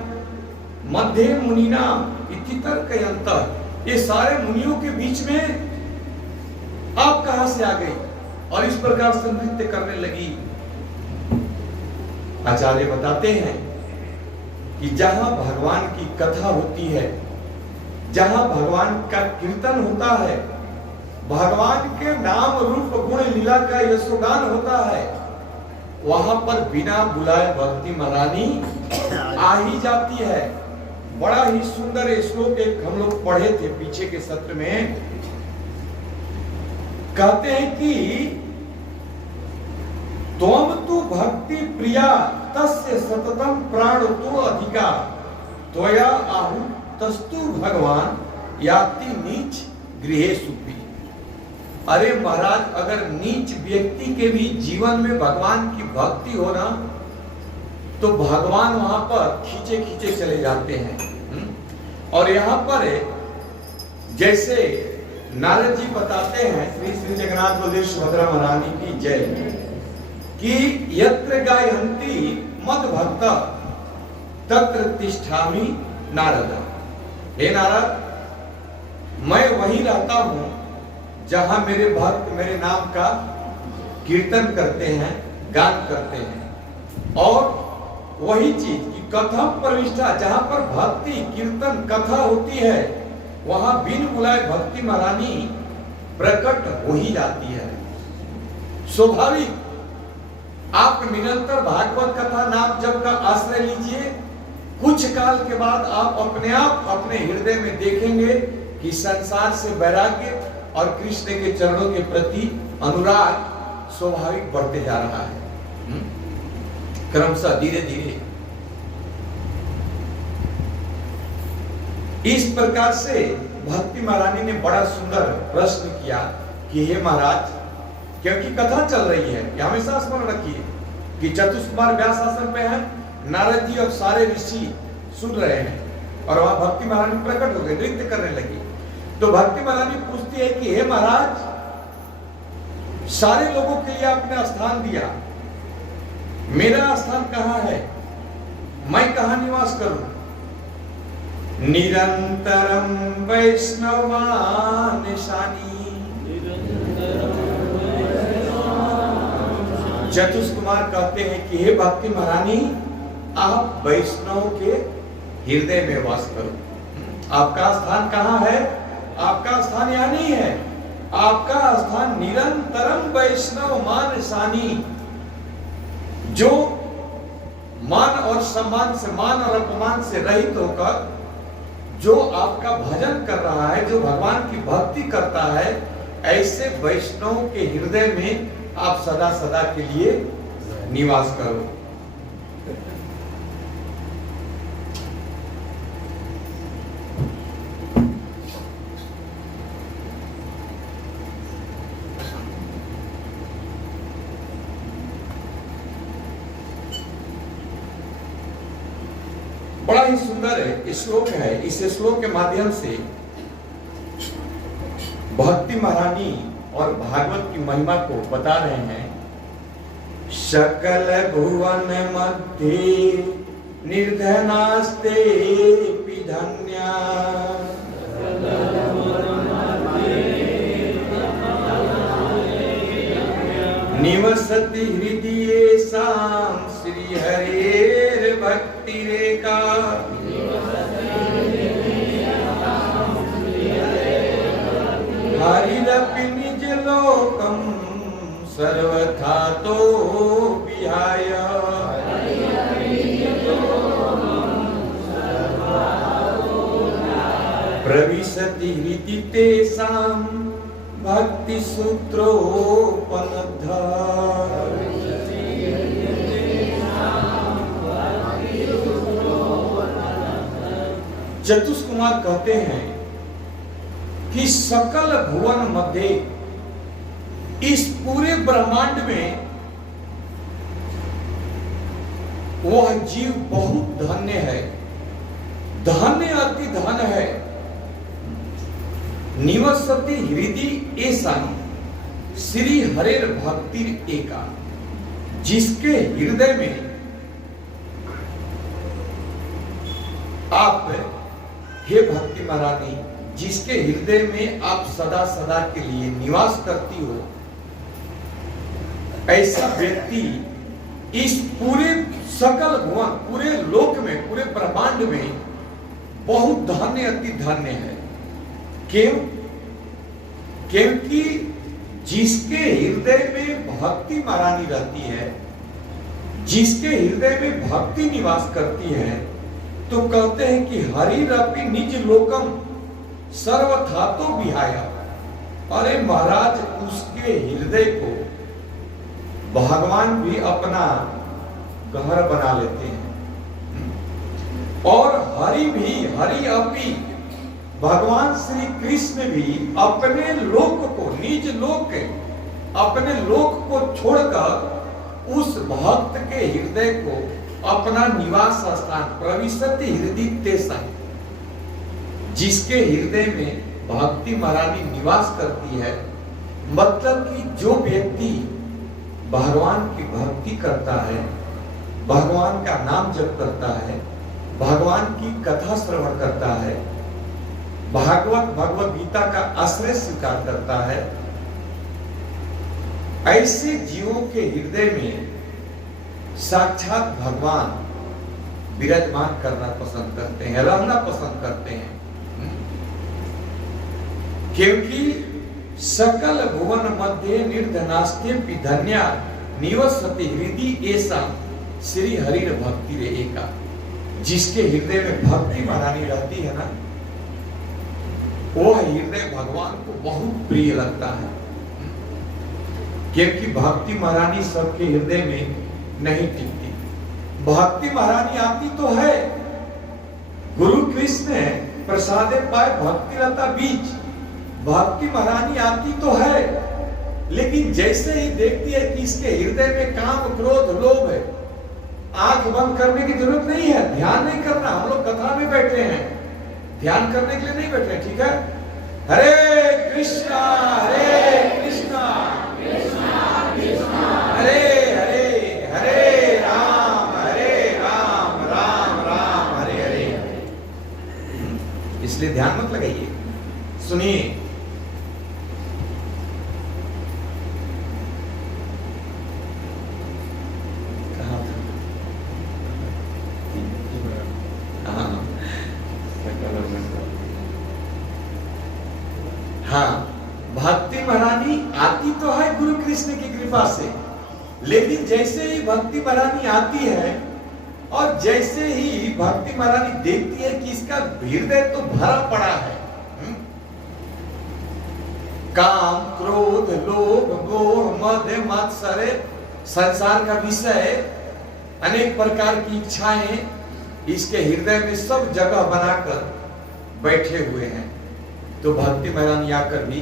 मध्य मुनिना मिति तर्कयंत, ये सारे मुनियों के बीच में आप कहां से आ गई? और इस प्रकार से नृत्य करने लगी। आचार्य बताते हैं कि जहां भगवान की कथा होती है, जहां भगवान का कीर्तन होता है, भगवान के नाम रूप गुण लीला का यशोगान होता है, वहां पर बिना बुलाए भक्ति महारानी आ ही जाती है। बड़ा ही सुंदर श्लोक एक हम लोग पढ़े थे पीछे के सत्र में। कहते हैं कि त्वम तु भक्ति प्रिया तस्य सततम प्राण तु अधिका त्वया आहु तस्तु भगवान याति नीच गृहे सुपी। अरे महाराज, अगर नीच व्यक्ति के भी जीवन में भगवान की भक्ति हो ना तो भगवान वहां पर खींचे खींचे चले जाते हैं। और यहाँ पर जैसे नारद जी बताते हैं, श्री श्री जगन्नाथ बलदेव सुभद्रा महारानी की जय, कि यत्र गायन्ति मद भक्त तत्र तिष्ठामि नारद। हे नारद, मैं वही रहता हूं जहां मेरे भक्त मेरे नाम का कीर्तन करते हैं, गान करते हैं। और वही चीज कि कथा प्रविष्टा, जहां पर भक्ति कीर्तन कथा होती है वहां बिन बुलाए भक्ति महारानी प्रकट हो ही जाती है। स्वाभाविक आप निरंतर भागवत कथा नाम जप का आश्रय लीजिए। कुछ काल के बाद आप अपने हृदय में देखेंगे कि संसार से वैराग्य और कृष्ण के चरणों के प्रति अनुराग स्वाभाविक बढ़ते जा रहा है, क्रमशः धीरे धीरे। इस प्रकार से भक्ति महारानी ने बड़ा सुंदर प्रश्न किया कि हे महाराज, क्योंकि कथा चल रही है, ये हमेशा स्मरण रखिए कि चतुष्कुमार व्यास आसन पे हैं, नारद जी और सारे ऋषि सुन रहे हैं और वहां भक्ति महारानी प्रकट हो गए, नृत्य करने लगी। तो भक्ति महारानी पूछती है कि हे महाराज, सारे लोगों के लिए आपने स्थान दिया, मेरा स्थान कहां है, मैं कहां निवास करूं? निरंतरम वैष्णवानिशानी। चतुष्कुमार कहते हैं कि हे भक्ति महारानी, आप वैष्णव के हृदय में वास करो। आपका स्थान कहां है? आपका स्थान यहां नहीं है, आपका स्थान निरंतरम वैष्णव मानसानी, जो मान और सम्मान से, मान और अपमान से रहित होकर जो आपका भजन कर रहा है, जो भगवान की भक्ति करता है, ऐसे वैष्णव के हृदय में आप सदा सदा के लिए निवास करो। बड़ा ही सुंदर श्लोक है। इस श्लोक के माध्यम से भक्ति महारानी और भागवत की महिमा को बता रहे हैं। सकल भुवन मध्य निर्धनास्ते धन्या, निवसति हृदये साम श्री हरेर भक्ति रेखा। हरिरपि निज लोकम सर्वथा तो विहाय, प्रविशति हृदि तेषां भक्ति सूत्रोपलब्धा। चतुष्कुमार कहते हैं कि सकल भुवन मध्य, इस पूरे ब्रह्मांड में वह जीव बहुत धन्य है, धन्य अति धन है। निवसति हृदि ऐसा श्री हरेर भक्ति एका, जिसके हृदय में आप, हे भक्ति महारानी, जिसके हृदय में आप सदा सदा के लिए निवास करती हो, ऐसा व्यक्ति इस पूरे सकल भुवन, पूरे लोक में, पूरे ब्रह्मांड में बहुत धन्य अति धन्य है। क्यों? क्योंकि जिसके हृदय में भक्ति महारानी रहती है, जिसके हृदय में भक्ति निवास करती है, तो कहते हैं कि हरिरपि निज लोकम सर्वथा तो विहाय। अरे महाराज, उसके हृदय को भगवान भी अपना घर बना लेते हैं, और हरि अपि, भगवान श्री कृष्ण भी अपने लोक को, निज लोक, अपने लोक को छोड़कर उस भक्त के हृदय को अपना निवास स्थान, प्रविशति हृदय तेषां, जिसके हृदय में भक्ति महारानी निवास करती है, मतलब कि जो व्यक्ति भगवान की भक्ति करता है, भगवान का नाम जप करता है, भगवान की कथा श्रवण करता है, भगवत गीता का आश्रय स्वीकार करता है, ऐसे जीवों के हृदय में साक्षात भगवान विराजमान करना पसंद करते हैं, रहना पसंद करते हैं। क्योंकि सकल भुवन मध्य निर्धनास्ते धन्या निवसति हृदय ऐसा श्री हरिर भक्ति रे एका। जिसके हृदय में भक्ति महारानी रहती है ना, वो हृदय भगवान को बहुत प्रिय लगता है। क्योंकि भक्ति महारानी सबके हृदय में नहीं टिकती। भक्ति महारानी आती तो है, गुरु कृष्ण प्रसादे पाए भक्ति लता बीच, भक्ति महारानी आती तो है, लेकिन जैसे ही देखती है कि इसके हृदय में काम क्रोध लोभ है, आंख बंद करने की जरूरत नहीं है, ध्यान नहीं करना। हम लोग कथा में बैठे हैं, ध्यान करने के लिए नहीं बैठे, ठीक है। हरे कृष्णा हरे हरे हरे राम राम राम हरे हरे। इसलिए ध्यान मत लगाइए, सुनिए। हाँ, भक्ति महारानी आती तो है गुरु कृष्ण की कृपा से, लेकिन जैसे ही भक्ति महारानी आती है और जैसे ही भक्ति महारानी देखती है कि इसका हृदय तो भरा पड़ा है, काम क्रोध लोभ मोह मद मत्सर संसार का विषय, अनेक प्रकार की इच्छाएं इसके हृदय में सब जगह बनाकर बैठे हुए हैं, तो भक्ति महारानी आकर भी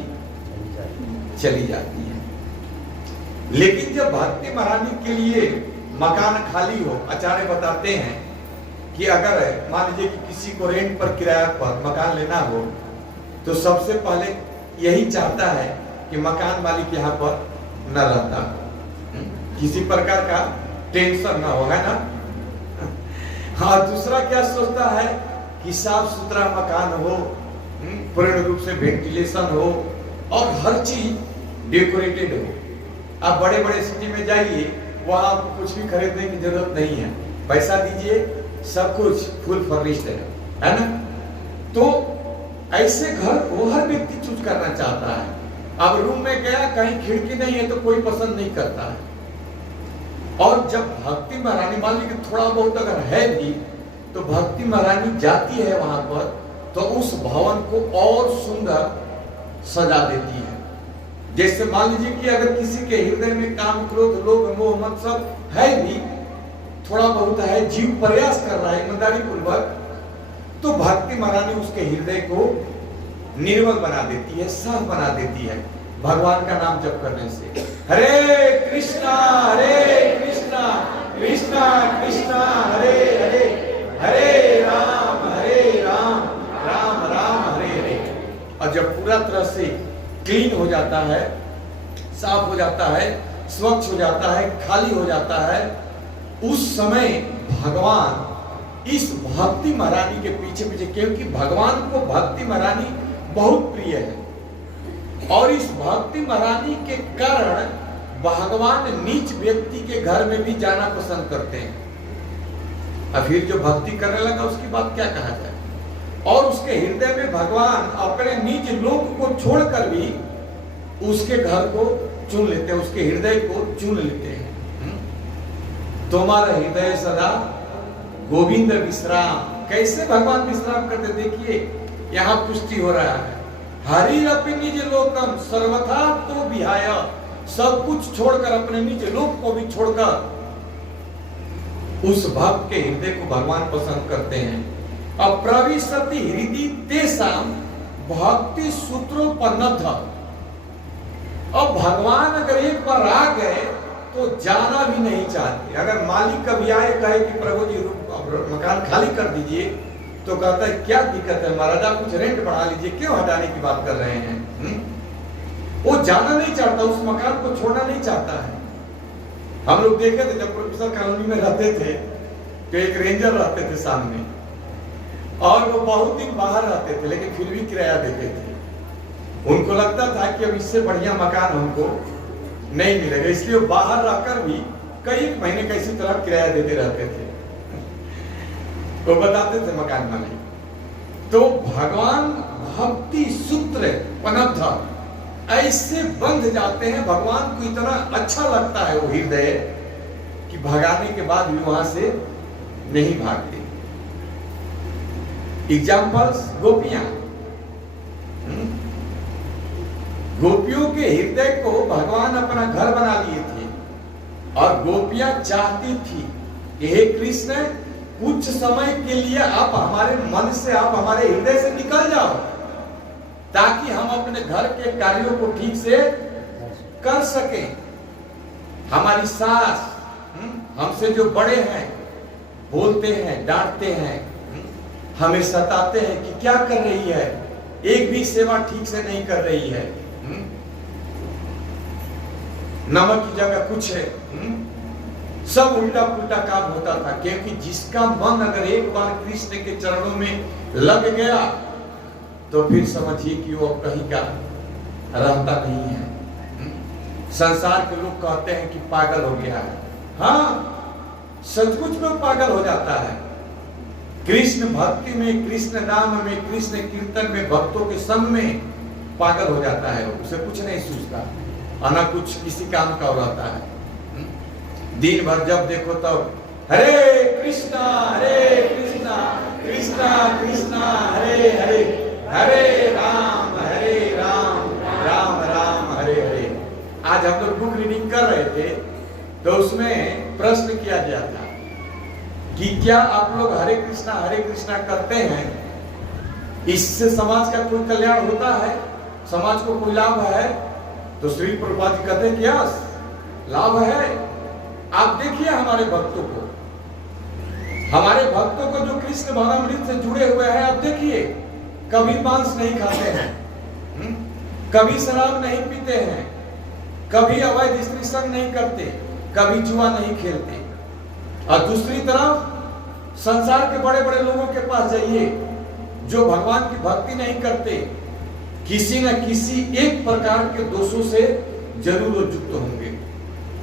चली जाती है। लेकिन जब भक्ति महारानी के लिए मकान खाली हो, आचार्य बताते हैं कि अगर मान लीजिए कि किसी को रेंट पर किराया पर मकान लेना हो, तो सबसे पहले यही चाहता है कि मकान मालिक यहाँ पर न रहता, किसी प्रकार का टेंशन ना हो, है ना। हाँ, दूसरा क्या सोचता है कि साफ सुथरा मकान हो, पूर्ण रूप से वेंटिलेशन हो और हर चीज डेकोरेटेड हो। आप बड़े बड़े सिटी में जाइए, वहां आपको कुछ भी खरीदने की जरूरत नहीं है, पैसा दीजिए, सब कुछ फुल फर्निश्ड है ना। तो ऐसे घर को हर व्यक्ति चूज करना चाहता है। अब रूम में गया, कहीं खिड़की नहीं है तो कोई पसंद नहीं करता है। और जब भक्ति महारानी मान लीजिए थोड़ा बहुत अगर है भी, तो भक्ति महारानी जाती है वहां पर, तो उस भवन को और सुंदर सजा देती है। जैसे मान लीजिए कि अगर किसी के हृदय में काम क्रोध लोभ मोह मत सब है भी, थोड़ा बहुत है, जीव प्रयास कर रहा है ईमानदारी पूर्वक, तो भक्ति महारानी उसके हृदय को निर्मल बना देती है, साफ बना देती है भगवान का नाम जप करने से। हरे कृष्णा कृष्णा कृष्णा हरे हरे, हरे राम राम राम हरे हरे। और जब पूरा तरह से क्लीन हो जाता है, साफ हो जाता है, स्वच्छ हो जाता है, खाली हो जाता है, उस समय भगवान इस भक्ति महारानी के पीछे पीछे, क्योंकि भगवान को भक्ति महारानी बहुत प्रिय है, और इस भक्ति महारानी के कारण भगवान नीच व्यक्ति के घर में भी जाना पसंद करते हैं। अब फिर जो भक्ति करने लगा उसकी बात क्या कहा जाए। और उसके हृदय में भगवान अपने निज लोक को छोड़कर भी उसके घर को चुन लेते हैं, उसके हृदय को चुन लेते हैं। तुम्हारा हृदय सदा गोविंद विश्राम। कैसे भगवान विश्राम करते, देखिए यहाँ पुष्टि हो रहा है। हरि अपने निज लोकम सर्वथा तो विहाय, सब कुछ छोड़कर, अपने निज लोक को भी छोड़कर उस भक्त के हृदय को भगवान पसंद करते हैं। अप्रविशति हृदय तेषाम भक्ति सूत्रोपन्नत। अब भगवान अगर एक बार आ गए तो जाना भी नहीं चाहते। अगर मालिक कभी आए कहे कि प्रभु जी मकान खाली कर दीजिए, तो कहता है क्या दिक्कत है महाराज, आप कुछ रेंट बढ़ा लीजिए, क्यों हटाने की बात कर रहे हैं। वो जाना नहीं चाहता, उस मकान को छोड़ना नहीं चाहता है। हम लोग देखे थे जब प्रोफेसर कॉलोनी में रहते थे, तो एक रेंजर रहते थे सामने, और वो बहुत दिन बाहर रहते थे, लेकिन फिर भी किराया देते थे। उनको लगता था कि अब इससे बढ़िया मकान हमको नहीं मिलेगा, इसलिए वो बाहर रहकर भी कई महीने कैसी तरह किराया देते रहते थे। वो बताते थे मकान मालिक। तो भगवान भक्ति सूत्र पनब्ध, ऐसे बंध जाते हैं, भगवान को इतना अच्छा लगता है वो हृदय कि भगाने के बाद भी वहां से नहीं भागते। एग्जाम्पल्स गोपियां, गोपियों के हृदय को भगवान अपना घर बना लिए थे और गोपियां चाहती थी कि हे कृष्ण, कुछ समय के लिए आप हमारे मन से, आप हमारे हृदय से निकल जाओ, ताकि हम अपने घर के कार्यों को ठीक से कर सकें। हमारी सास हमसे जो बड़े हैं बोलते हैं, डांटते हैं, हमें सताते हैं कि क्या कर रही है, एक भी सेवा ठीक से नहीं कर रही है, नमक की जगह कुछ है, सब उल्टा पुल्टा काम होता था। क्योंकि जिसका मन अगर एक बार कृष्ण के चरणों में लग गया तो फिर समझिए कि वो कहीं का रहता नहीं है। संसार के लोग कहते हैं कि पागल हो गया है, हाँ सचमुच में पागल हो जाता है। कृष्ण भक्ति में, कृष्ण नाम में, कृष्ण कीर्तन में, भक्तों के संग में पागल हो जाता है। उसे कुछ नहीं सूझता और ना कुछ किसी काम का रहता है। दिन भर जब देखो तब हरे कृष्णा कृष्णा कृष्णा हरे हरे, हरे राम राम राम हरे हरे। आज हम लोग बुक रीडिंग कर रहे थे तो उसमें प्रश्न किया गया था कि क्या आप लोग हरे कृष्णा करते हैं, इससे समाज का कोई कल्याण होता है, समाज को कोई लाभ है? तो श्री प्रभुपाद जी कहते हैं कि यस, लाभ है। आप देखिए हमारे भक्तों को जो कृष्ण भावनामृत से जुड़े हुए हैं, आप देखिए कभी मांस नहीं खाते हैं, कभी शराब नहीं पीते हैं, कभी अवैध स्त्री संग नहीं करते, कभी जुआ नहीं खेलते। और दूसरी तरफ संसार के बड़े बड़े लोगों के पास जाइए जो भगवान की भक्ति नहीं करते, किसी न किसी एक प्रकार के दोषों से जरूर युक्त होंगे।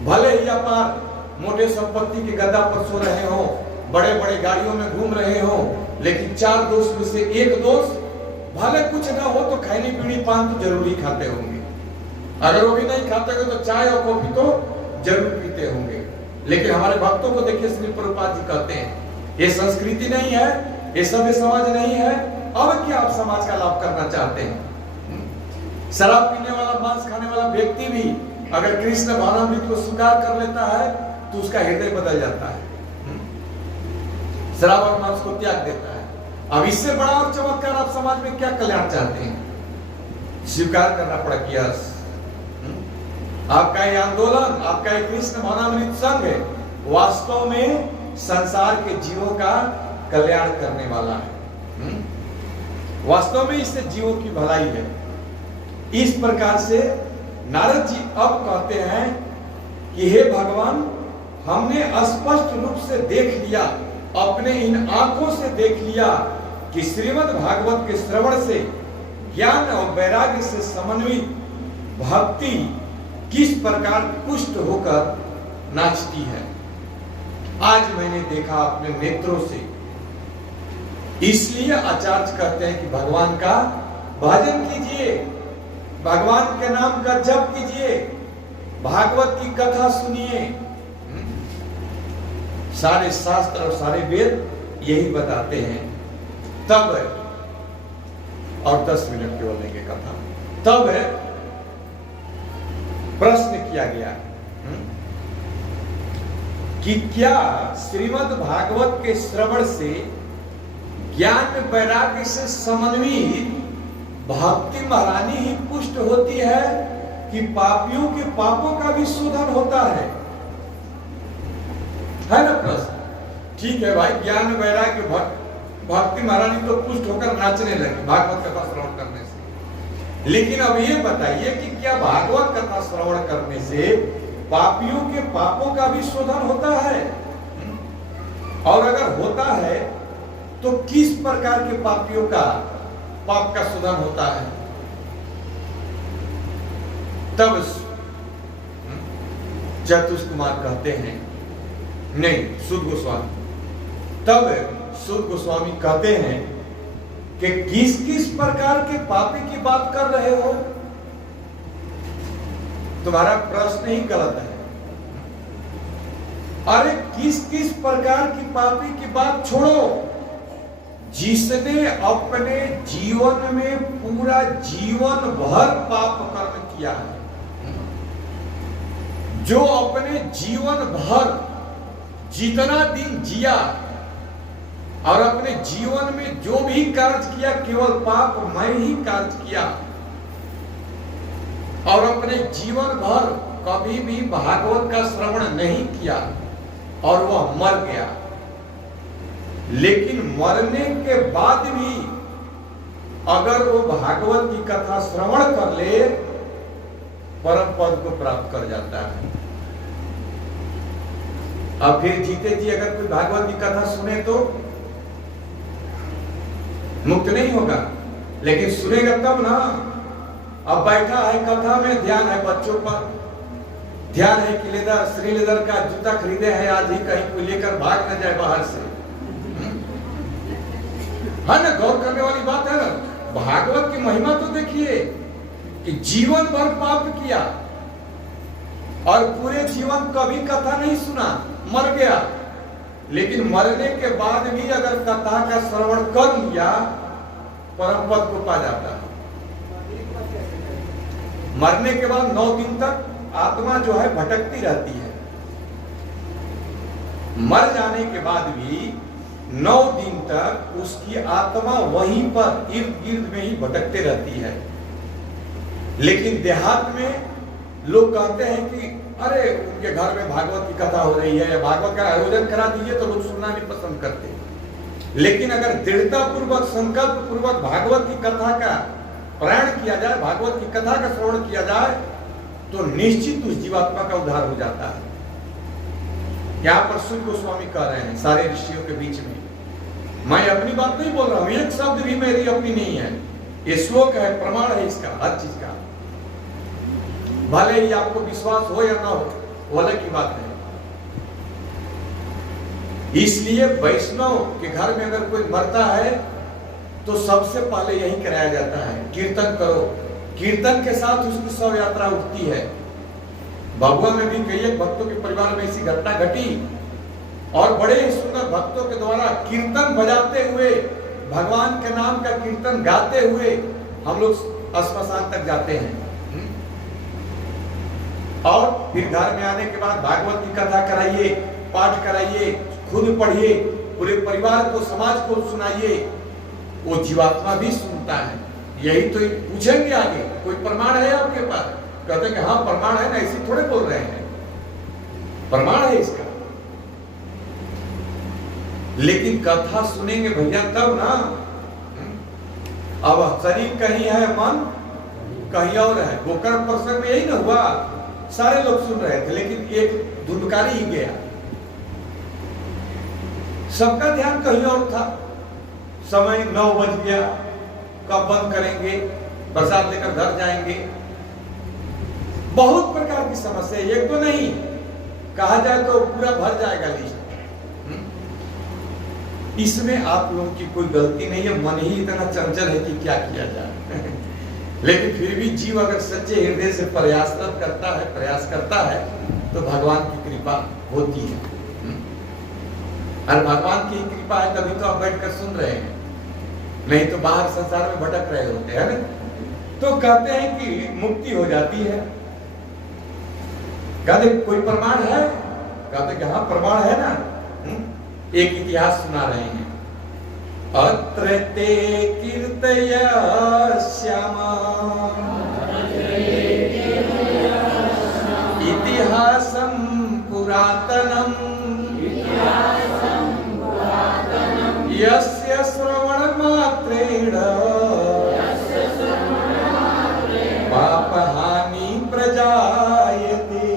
भले ही अपार मोटे संपत्ति के गद्दा पर सो रहे हो, बड़े बड़े गाड़ियों में घूम रहे हो, लेकिन 4 दोष में से एक दोष भले कुछ ना हो तो खैनी पीनी पान तो जरूर ही खाते होंगे। अगर वो भी नहीं खाते हो तो चाय और कॉफी तो जरूर पीते होंगे। लेकिन हमारे भक्तों को देखिए, श्री प्रभुपाद जी कहते हैं ये संस्कृति नहीं है, ये सभ्य समाज नहीं है। अब क्या आप समाज का लाभ करना चाहते हैं? शराब पीने वाला, मांस खाने वाला व्यक्ति भी अगर कृष्ण भावनामृत को स्वीकार कर लेता है तो उसका हृदय बदल जाता है, शराब और मांस को त्याग देता है। अब इससे बड़ा और चमत्कार आप समाज में क्या कल्याण चाहते हैं? स्वीकार करना पड़ेगा। आपका ये आंदोलन, आपका ये कृष्ण भावनामृत संघ वास्तव में संसार के जीवों का कल्याण करने वाला है। वास्तव में इससे जीवों की भलाई है। इस प्रकार से नारद जी अब कहते हैं कि हे भगवान, हमने स्पष्ट रूप से देख लिया, अपने इन आंखों से देख लिया कि श्रीमद् भागवत के श्रवण से ज्ञान और वैराग्य से समन्वित भक्ति किस प्रकार पुष्ट होकर नाचती है। आज मैंने देखा अपने नेत्रों से। इसलिए आचार्य कहते हैं कि भगवान का भजन कीजिए, भगवान के नाम का जप कीजिए, भागवत की कथा सुनिए। सारे शास्त्र और सारे वेद यही बताते हैं। तब और 10 मिनट केवल लेंगे कथा। तब प्रश्न किया गया कि क्या श्रीमद् भागवत के श्रवण से ज्ञान वैराग्य से समन्वित भक्ति महारानी ही पुष्ट होती है कि पापियों के पापों का भी शोधन होता है ना प्रश्न? ठीक है भाई, ज्ञान वैराग्य भक्ति महारानी तो पुष्ट होकर नाचने लगी भागवत कथा श्रवण करने से। लेकिन अब ये बताइए कि क्या भागवत कथा श्रवण करने से पापियों के पापों का भी शोधन होता है? और अगर होता है तो किस प्रकार के पापियों का पाप का शोधन होता है? तब चतुष कुमार कहते हैं, नहीं, सुध गोस्वामी, तब सुध गोस्वामी कहते हैं कि किस किस प्रकार के पापी की बात कर रहे हो? तुम्हारा प्रश्न ही गलत है। अरे किस किस प्रकार की पापी की बात छोड़ो, जिसने अपने जीवन में पूरा जीवन भर पाप कर्म किया है, जो अपने जीवन भर जितना दिन जिया और अपने जीवन में जो भी कार्य किया केवल पापमय ही कार्य किया, और अपने जीवन भर कभी भी भागवत का श्रवण नहीं किया और वह मर गया, लेकिन मरने के बाद भी अगर वो भागवत की कथा श्रवण कर ले, परम पद को प्राप्त कर जाता है। अब फिर जीते जी अगर कोई भागवत की कथा सुने तो मुक्त नहीं होगा, लेकिन सुनेगा तब ना। अब बैठा है कथा में, ध्यान है बच्चों पर, ध्यान है कि श्रीलेदर का जूता खरीदे हैं, आज ही कहीं कोई लेकर भाग न जाए बाहर से। है ना, गौर करने वाली बात है ना। भागवत की महिमा तो देखिए कि जीवन भर पाप किया और पूरे जीवन कभी कथा नहीं सुना, मर गया, लेकिन मरने के बाद भी अगर कथा का श्रवण कर लिया, परम पद को पा जाता है। मरने के बाद 9 दिन तक आत्मा जो है भटकती रहती है। मर जाने के बाद भी 9 दिन तक उसकी आत्मा वहीं पर इर्द गिर्द में ही भटकते रहती है। लेकिन देहात में लोग कहते हैं कि अरे उनके घर में भागवत की कथा हो रही है, भागवत का आयोजन करा दीजिए, तो लोग सुनना भी पसंद करते। लेकिन अगर दृढ़ता पूर्वक संकल्प पूर्वक भागवत की कथा का पारायण किया जाए, भागवत की कथा का श्रवण किया जाए, तो निश्चित उस जीवात्मा का उद्धार हो जाता है। यहाँ पर सूर्य गोस्वामी कह रहे हैं सारे ऋषियों के बीच में, मैं अपनी बात नहीं बोल रहा हूं, एक शब्द भी मेरी अपनी नहीं है, ये श्लोक है, प्रमाण है इसका, हर चीज का। भले ही आपको विश्वास हो या ना हो, वो अलग की बात है। इसलिए वैष्णव के घर में अगर कोई मरता है तो सबसे पहले यही कराया जाता है, कीर्तन करो। कीर्तन के साथ उसकी शव यात्रा उठती है। भगवा में भी कई भक्तों के परिवार में ऐसी घटना घटी, और बड़े ही सुंदर भक्तों के द्वारा कीर्तन बजाते हुए, भगवान के नाम का कीर्तन गाते हुए हम लोग श्मशान तक जाते हैं। और फिर घर में आने के बाद भागवत की कथा कराइए, पाठ कराइए, खुद पढ़िए, पूरे परिवार को, समाज को सुनाइए, वो जीवात्मा भी सुनता है। यही तो पूछेंगे आगे, कोई प्रमाण है आपके पास? कहते हैं कि हाँ प्रमाण है ना, ऐसे थोड़े बोल रहे हैं, प्रमाण है इसका। लेकिन कथा सुनेंगे भैया तब ना। अब शरीर कहीं है, मन कहीं और है। गोकर्ण प्रसंग में यही ना हुआ, सारे लोग सुन रहे थे, लेकिन एक धुंधकारी ही गया, सबका ध्यान कहीं और था। समय 9 बज गया, कब बंद करेंगे, प्रसाद लेकर घर जाएंगे, बहुत प्रकार की समस्या, एक तो नहीं कहा जाए तो पूरा भर जाएगा लिस्ट। इसमें आप लोगों की कोई गलती नहीं है, मन ही इतना चंचल है कि क्या किया जाए। लेकिन फिर भी जीव अगर सच्चे हृदय से प्रयास करता है तो भगवान की कृपा होती है। और भगवान की कृपा है तभी तो आप बैठकर सुन रहे हैं, नहीं तो बाहर संसार में भटक रहे होते हैं ना। तो कहते हैं कि मुक्ति हो जाती है। कहते कोई प्रमाण है? कहते कि हाँ प्रमाण है ना। एक इतिहास सुना रहे हैं। अत्र ते कीर्तया श्यामा इतिहासं पुरातनम् यस्य श्रवणमात्रेण पापहानि प्रजायते।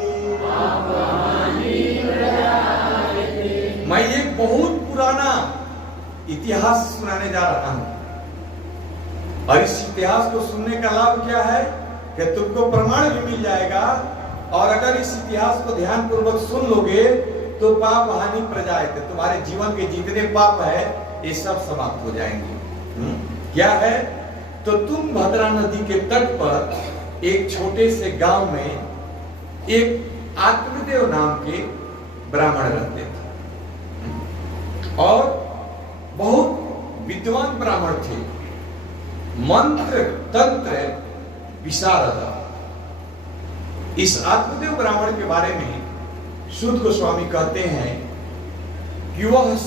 मैं एक बहुत पुराना इतिहास सुनाने जा रहा हूं, और इस इतिहास को सुनने का लाभ क्या है कि तुमको प्रमाण भी मिल जाएगा, और अगर इस इतिहास को ध्यान पूर्वक सुन लोगे तो पाप हानि प्रजायते, तुम्हारे जीवन के जितने पाप है ये सब समाप्त हो जाएंगे। क्या है? तो तुम भद्रा नदी के तट पर एक छोटे से गांव में एक आत्मदेव नाम के ब्राह्मण रहते थे और बहुत विद्वान ब्राह्मण थे, मंत्र तंत्र विशारद। इस आत्मदेव ब्राह्मण के बारे में शुद्ध गोस्वामी कहते हैं कि वह उस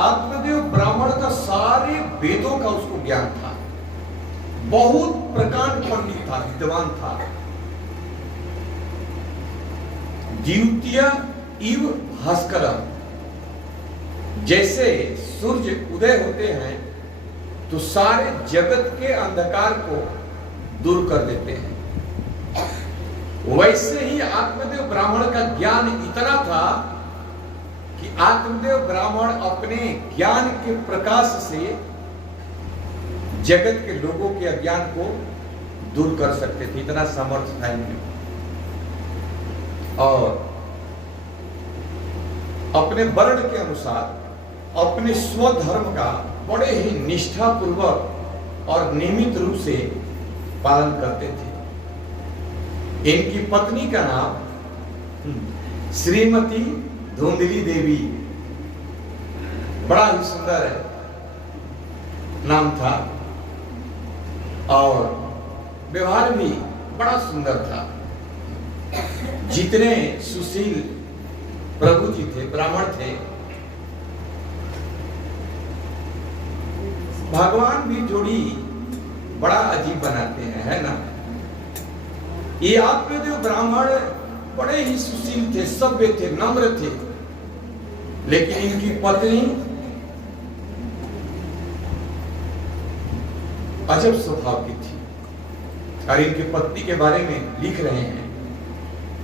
आत्मदेव ब्राह्मण का सारे वेदों का उसको ज्ञान था, बहुत प्रकांड पंडित था, विद्वान था। द्वितीय इव भास्कर, जैसे सूर्य उदय होते हैं तो सारे जगत के अंधकार को दूर कर देते हैं, वैसे ही आत्मदेव ब्राह्मण का ज्ञान इतना था कि आत्मदेव ब्राह्मण अपने ज्ञान के प्रकाश से जगत के लोगों के अज्ञान को दूर कर सकते थे, इतना सामर्थ्य था इनमें। और अपने वर्ण के अनुसार अपने स्वधर्म का बड़े ही निष्ठापूर्वक और नियमित रूप से पालन करते थे। इनकी पत्नी का नाम श्रीमती धुंधली देवी, बड़ा ही सुंदर नाम था और व्यवहार भी बड़ा सुंदर था। जितने सुशील प्रभु जी थे, ब्राह्मण थे, भगवान भी जोड़ी बड़ा अजीब बनाते हैं, है ना। ये आत्मदेव ब्राह्मण बड़े ही सुशील थे, सभ्य थे, नम्र थे, लेकिन इनकी पत्नी अजब स्वभाव की थी। और इनकी पत्नी के बारे में लिख रहे हैं,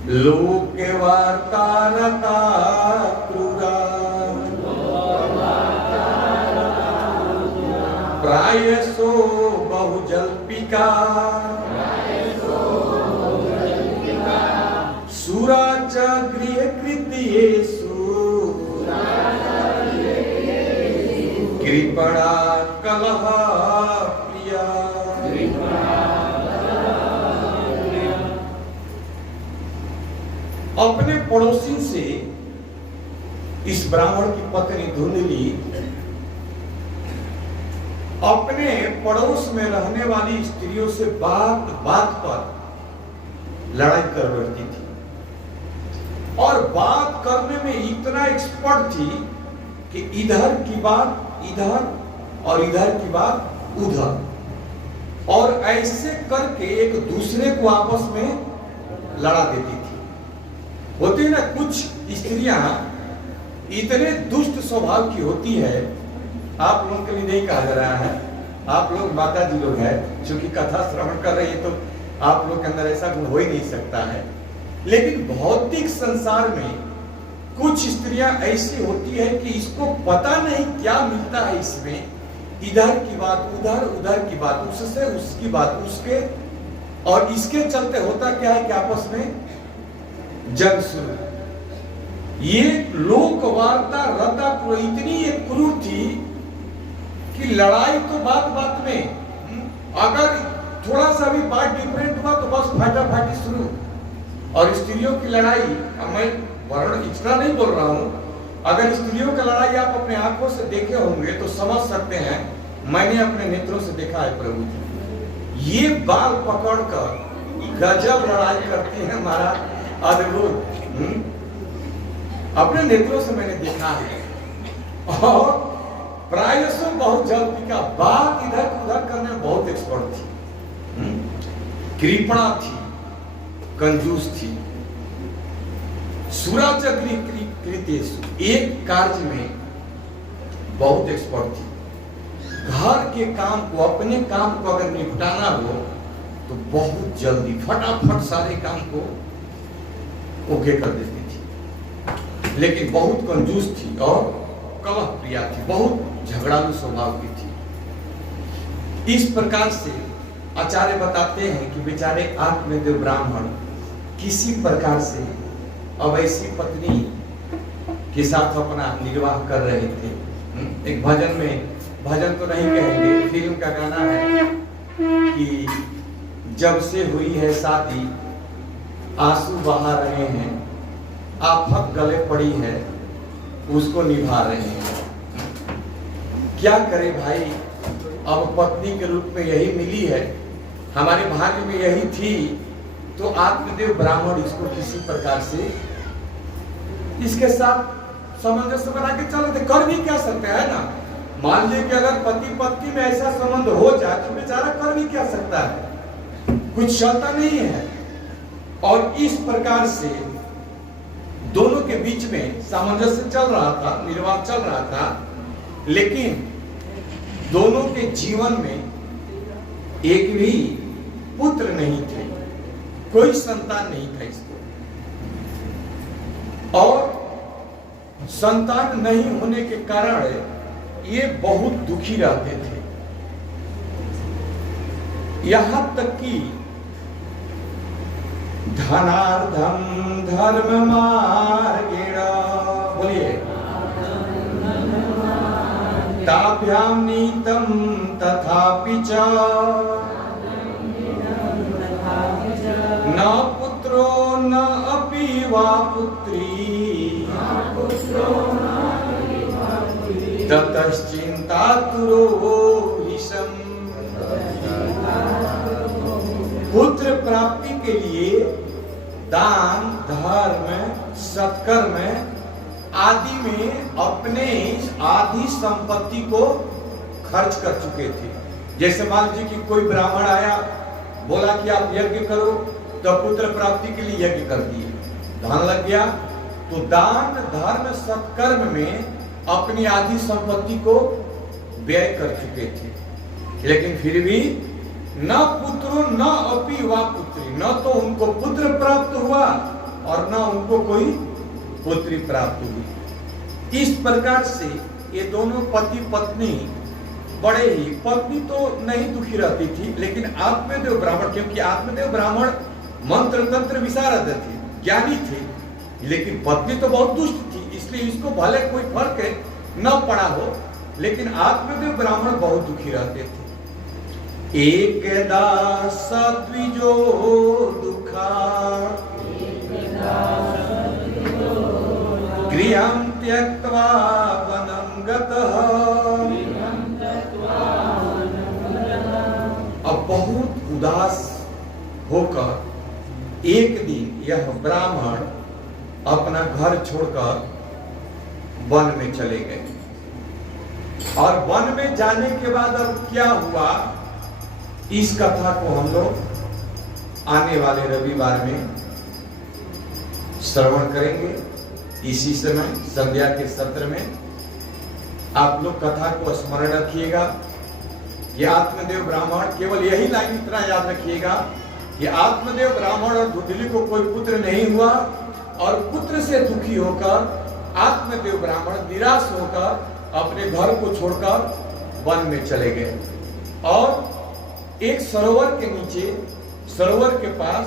लोके वार्तारता क्रूरा प्रायसो बहुजल्पिका सुरा च गृहकृत्येषु कृपणा कलह प्रिया। अपने पड़ोसी से इस ब्राह्मण की पत्नी धुंधली अपने पड़ोस में रहने वाली स्त्रियों से बात बात पर लड़ाई कर बैठती थी और बात करने में इतना एक्सपर्ट थी कि इधर की बात इधर और इधर की बात उधर, और ऐसे करके एक दूसरे को आपस में लड़ा देती थी। होती है ना कुछ स्त्रियां इतने दुष्ट स्वभाव की होती है, आप लोगों के लिए नहीं कहा जा रहा है, आप लोग माता जी लोग हैं, क्योंकि कथा श्रवण कर रही है तो आप लोग के अंदर ऐसा गुण हो ही नहीं सकता है। लेकिन भौतिक संसार में कुछ स्त्रियां ऐसी होती है कि इसको पता नहीं क्या मिलता है इसमें, इधर की बात उधर, उधर की बात उससे, उसकी बात उसके, और इसके चलते होता क्या है कि आपस में जंग शुरू। ये लोक वार्ता रता इतनी एक क्रूर थी कि लड़ाई तो बात बात में, अगर थोड़ा सा भी बात डिफरेंट हुआ तो बस फाटाफाटी शुरू। और स्त्रियों की लड़ाई, मैं वर्ण इतना नहीं बोल रहा हूं, अगर स्त्रियों की लड़ाई आप अपने आंखों से देखे होंगे तो समझ सकते हैं, मैंने अपने नेत्रों से देखा है प्रभु जी, ये बाल पकड़कर गजब लड़ाई करती है महाराज, अद्भुत। अपने नेत्रों से मैंने देखा है। और प्रायसो बहुत जल्दी का बात इधर उधर करने में बहुत एक्सपर्ट थी, कृपणा थी, कंजूस थी। सुराचक्री कृत्येषु, एक कार्य में बहुत एक्सपर्ट थी। घर के काम को, अपने काम को अगर निपटाना हो तो बहुत जल्दी फटाफट सारे काम को ओके कर देती थी, लेकिन बहुत कंजूस थी और कलह प्रिया थी, बहुत झगड़ालू स्वभाव की थी। इस प्रकार से आचार्य बताते हैं कि बेचारे आत्मदेव ब्राह्मण किसी प्रकार से अब ऐसी पत्नी के साथ अपना निर्वाह कर रहे थे। एक भजन में, भजन तो नहीं कहेंगे, फिल्म का गाना है कि जब से हुई है शादी आंसू बहा रहे हैं, आफत गले पड़ी है, उसको निभा रहे हैं। क्या करे भाई, अब पत्नी के रूप में यही मिली है, हमारे भाग्य में यही थी, तो आत्मदेव ब्राह्मण इसको किसी प्रकार से इसके साथ सामंजस्य बना के चल रहे, कर भी क्या सकते हैं ना। मान लीजिए कि अगर पति पत्नी में ऐसा संबंध हो जाए तो बेचारा कर भी क्या सकता है, कुछ चलता नहीं है। और इस प्रकार से दोनों के बीच में सामंजस्य चल रहा था, निर्वाह चल रहा था, लेकिन दोनों के जीवन में एक भी पुत्र नहीं थे, कोई संतान नहीं था इसको। और संतान नहीं होने के कारण ये बहुत दुखी रहते थे, यहां तक कि धनार्धम धर्म मार्गेण, बोलिए, ताभ्याम नीतम तथापि च न पुत्रो न अपि वा पुत्री ततश्चिंतातुरो भीषम। पुत्र प्राप्ति के लिए दान धर्म सत्कर्म आदि में अपने आधी संपत्ति को खर्च कर चुके थे। जैसे मान लीजिए कि कोई ब्राह्मण आया, बोला कि आप यज्ञ करो, तो पुत्र प्राप्ति के लिए यज्ञ कर दिए, धन लग गया, तो दान धर्म सत्कर्म में अपनी आधी संपत्ति को व्यय कर चुके थे। लेकिन फिर भी न पुत्रो न अपि वा पुत्री, न तो उनको पुत्र प्राप्त हुआ और न उनको कोई पुत्री प्राप्त हुई। इस प्रकार से ये दोनों पति पत्नी बड़े ही, पत्नी तो नहीं दुखी रहती थी, लेकिन आत्मदेव ब्राह्मण, क्योंकि आत्मदेव ब्राह्मण मंत्र तंत्र विशारद थे, ज्ञानी थे, लेकिन पत्नी तो बहुत दुष्ट थी, इसलिए इसको भले कोई फर्क न पड़ा हो, लेकिन आत्मदेव ब्राह्मण बहुत दुखी रहते थे। एकदा सद्विजो दुखा गृहं त्यक्त्वा वनं गतः। अब बहुत उदास होकर एक दिन यह ब्राह्मण अपना घर छोड़कर वन में चले गए। और वन में जाने के बाद अब क्या हुआ, इस कथा को हम लोग आने वाले रविवार में श्रवण करेंगे। इसी समय संध्या के सत्र में आप लोग कथा को स्मरण रखिएगा। ये आत्मदेव ब्राह्मण, केवल यही लाइन इतना याद रखिएगा कि आत्मदेव ब्राह्मण और धुंधली को कोई पुत्र नहीं हुआ, और पुत्र से दुखी होकर आत्मदेव ब्राह्मण निराश होकर अपने घर को छोड़कर वन में चले गए और एक सरोवर के नीचे, सरोवर के पास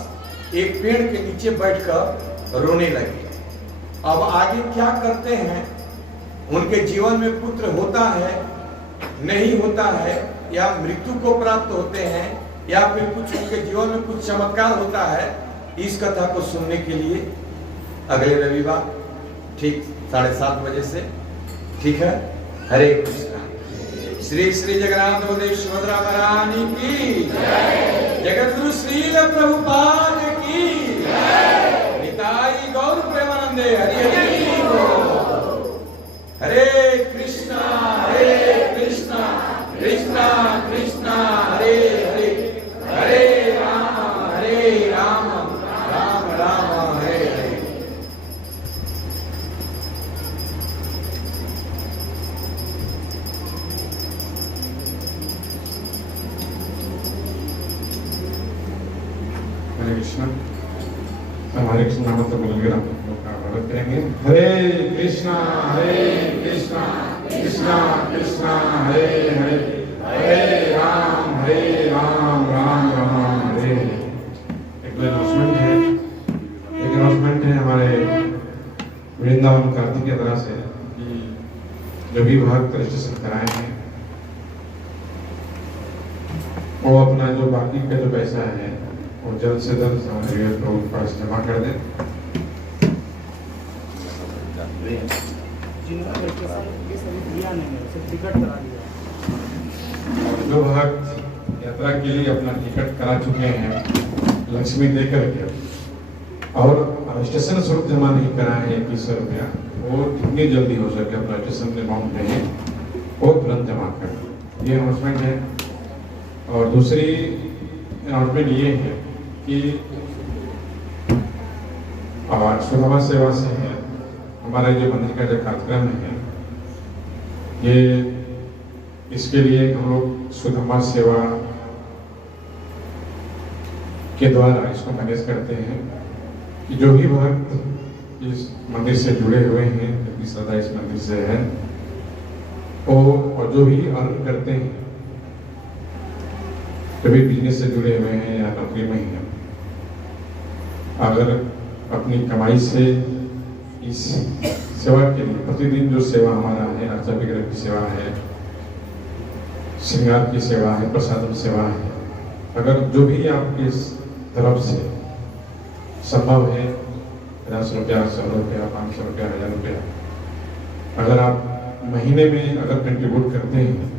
एक पेड़ के नीचे बैठकर रोने लगे। अब आगे क्या करते हैं, उनके जीवन में पुत्र होता है नहीं होता है, या मृत्यु को प्राप्त होते हैं, या फिर कुछ उनके जीवन में कुछ चमत्कार होता है, इस कथा को सुनने के लिए अगले रविवार ठीक 7:30 बजे से, ठीक है। हरे कृष्णा। श्री श्री जगन्नाथ बलदेव सुभद्रा महारानी की जय, जगत गुरु श्रील प्रभुपाद की जय, निताई गौर प्रेमानंदे हरि हरि बोल। हरे कृष्णा कृष्णा कृष्णा हरे हरे, हरे राम राम राम हरे हरे। हरे कृष्णा। हरे कृष्ण नाम तो बोलेंगे, हम लोग का स्वागत करेंगे। हरे कृष्णा कृष्णा कृष्णा हरे हरे, हरे राम राम हरे हरे। एक अनाउंसमेंट है हमारे वृंदावन कार्तिक की तरह से, जो भी भक्त रजिस्ट्रेशन कराए हैं वो अपना जो बाकी का जो पैसा है और जल्द से जल्द सामग्री को पास जमा कर दें। और जो भक्त यात्रा के लिए अपना टिकट करा चुके हैं लक्ष्मी देकर के और रजिस्ट्रेशन शुल्क जमा नहीं कराए हैं 2100 रुपया, वो जितनी जल्दी हो सके अपना रजिस्ट्रेशन अमाउंट दें वो तुरंत जमा करें। ये अनाउंसमेंट है। और दूसरी अनाउंसमेंट ये है कि सुदामा सेवा से है हमारा जो मंदिर का जो कार्यक्रम है ये इसके लिए हम लोग सुदामा सेवा के द्वारा इसको मैनेज करते हैं कि जो भी भक्त इस मंदिर से जुड़े हुए हैं, जिनकी श्रद्धा इस मंदिर से है, वो और जो भी अर्न करते हैं, जो भी बिजनेस से जुड़े हुए हैं या नौकरी में हैं, अगर अपनी कमाई से इस सेवा के लिए प्रतिदिन जो सेवा हमारा है, अर्चा विग्रह की सेवा है, श्रृंगार की सेवा है, प्रसादम सेवा है, अगर जो भी आपकी तरफ से संभव है 50 रुपया, 100 रुपया, 500 रुपया, 1000 रुपया, अगर आप महीने में अगर कंट्रीब्यूट करते हैं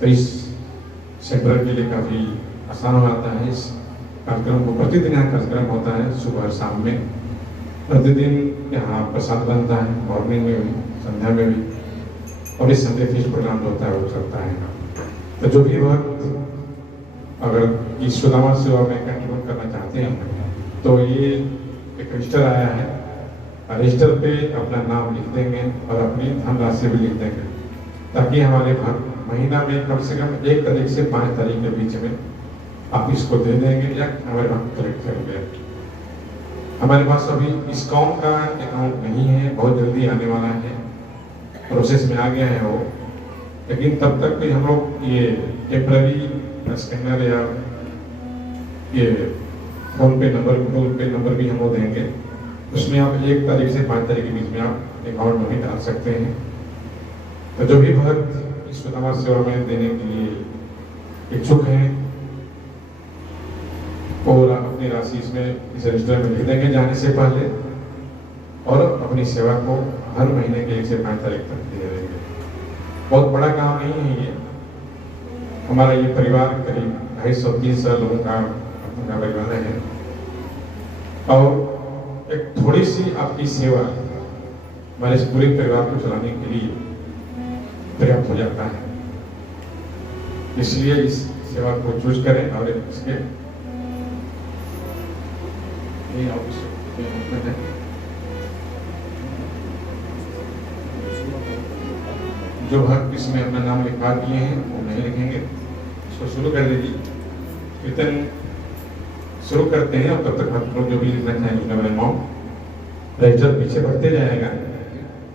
तो इस सेंटर के लिए काफ़ी आसान हो जाता है। इस कार्यक्रम को प्रतिदिन यहाँ कार्यक्रम होता है सुबह और शाम में, प्रतिदिन यहाँ प्रसाद बनता है, मॉर्निंग में भी, संध्या में भी, और इस संडे फीस्ट प्रोग्राम जो होता है वो चलता है। तो जो भी भक्त अगर इस सुदामा सेवा में कंट्रीब्यूट करना चाहते हैं तो ये एक रजिस्टर आया है, रजिस्टर पे अपना नाम लिख देंगे और अपनी धनराशि भी लिख देंगे ताकि हमारे भक्त महीना में कम से कम 1 तारीख से 5 तारीख के बीच में आप इसको दे देंगे या हमारे भक्त कलेक्ट करेंगे। हमारे पास अभी इस्कॉन का अकाउंट नहीं है, बहुत जल्दी आने वाला है, प्रोसेस में आ गया है वो, लेकिन तब तक भी हम लोग ये टेम्पररी स्कैनर या ये फोन पे नंबर भी हम लोग देंगे, उसमें आप 1 तारीख से 5 तारीख के बीच में आप अकाउंट में डाल सकते हैं। तो जो भी भक्त इस सुदामा सेवा में देने के लिए इच्छुक हैं और अपनी राशि इसमें इस रजिस्टर में लिख देंगे जाने से पहले और अपनी सेवा को हर महीने के 1 से 5 तारीख तक दे देंगे। बहुत बड़ा काम नहीं है ये, हमारा ये परिवार करीब 250-300 लोगों का अपना परिवार है और एक थोड़ी सी आपकी सेवा हमारे इस पूरे परिवार को चलाने के लिए पर्याप्त हो जाता है। इसलिए इस सेवा को चूज करें और इसके जो भक्त इसमें अपना नाम लिखवा दिए हैं वो नहीं लिखेंगे, इसको शुरू कर दीजिए। कीर्तन शुरू करते हैं और तब तक भक्त लोग जो भी लिखना चाहें उसका मेरे अमाउंट रजिस्टर पीछे बढ़ते जाएगा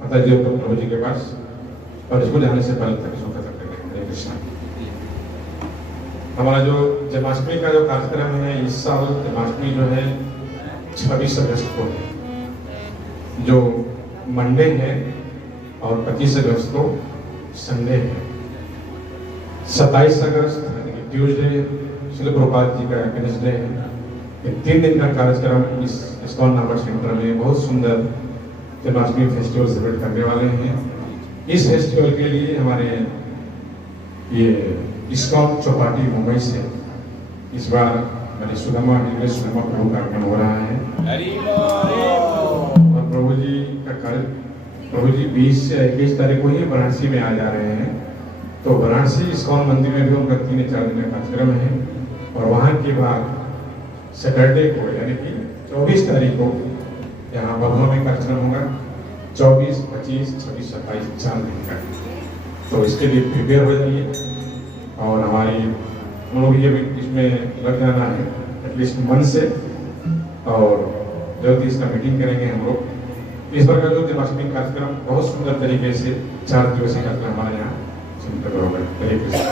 माता जी और प्रभु जी के पास, और इसको जाने से पहले तक इसको खत्म कर देंगे। हरे कृष्णा। हमारा जो जन्माष्टमी का जो कार्यक्रम है इस साल जन्माष्टमी जो है 26 अगस्त को है, जो मंडे है, और 25 अगस्त को संडे है। 27 अगस्त ट्यूसडे श्रील प्रभुपाद जी का वेडनेसडे है। ये 3 दिन का कार्यक्रम इस इस्कॉन नामक सेंटर में बहुत सुंदर जन्माष्टमी फेस्टिवल सेलिब्रेट करने वाले हैं। इस फेस्टिवल के लिए हमारे ये इस्कॉन चौपाटी मुंबई से इस बार मेरे सुदामा प्रभु कार्यक्रम हो रहा है और प्रभु जी का प्रभु जी 20 से 21 तारीख को ही वाराणसी में आ जा रहे हैं। तो वाराणसी इस्कॉन मंदिर में भी उनका 3 या 4 दिन का कार्यक्रम है और वहाँ के बाद सैटरडे को यानी कि 24 तारीख को यहाँ बभुआ में कार्यक्रम होगा। 24, 25, 26, 27 4 दिन का। तो इसके लिए प्रिपेयर हो जाइए और हमारी हम लोग ये भी इसमें लग जाना है एटलीस्ट मन से, और जल्दी इसका मीटिंग करेंगे हम लोग। इस बार का जो जन्माष्टमी कार्यक्रम बहुत सुंदर तरीके से 4 दिवसीय कार्यक्रम हमारे यहाँ संपन्न होगा। हरे कृष्ण।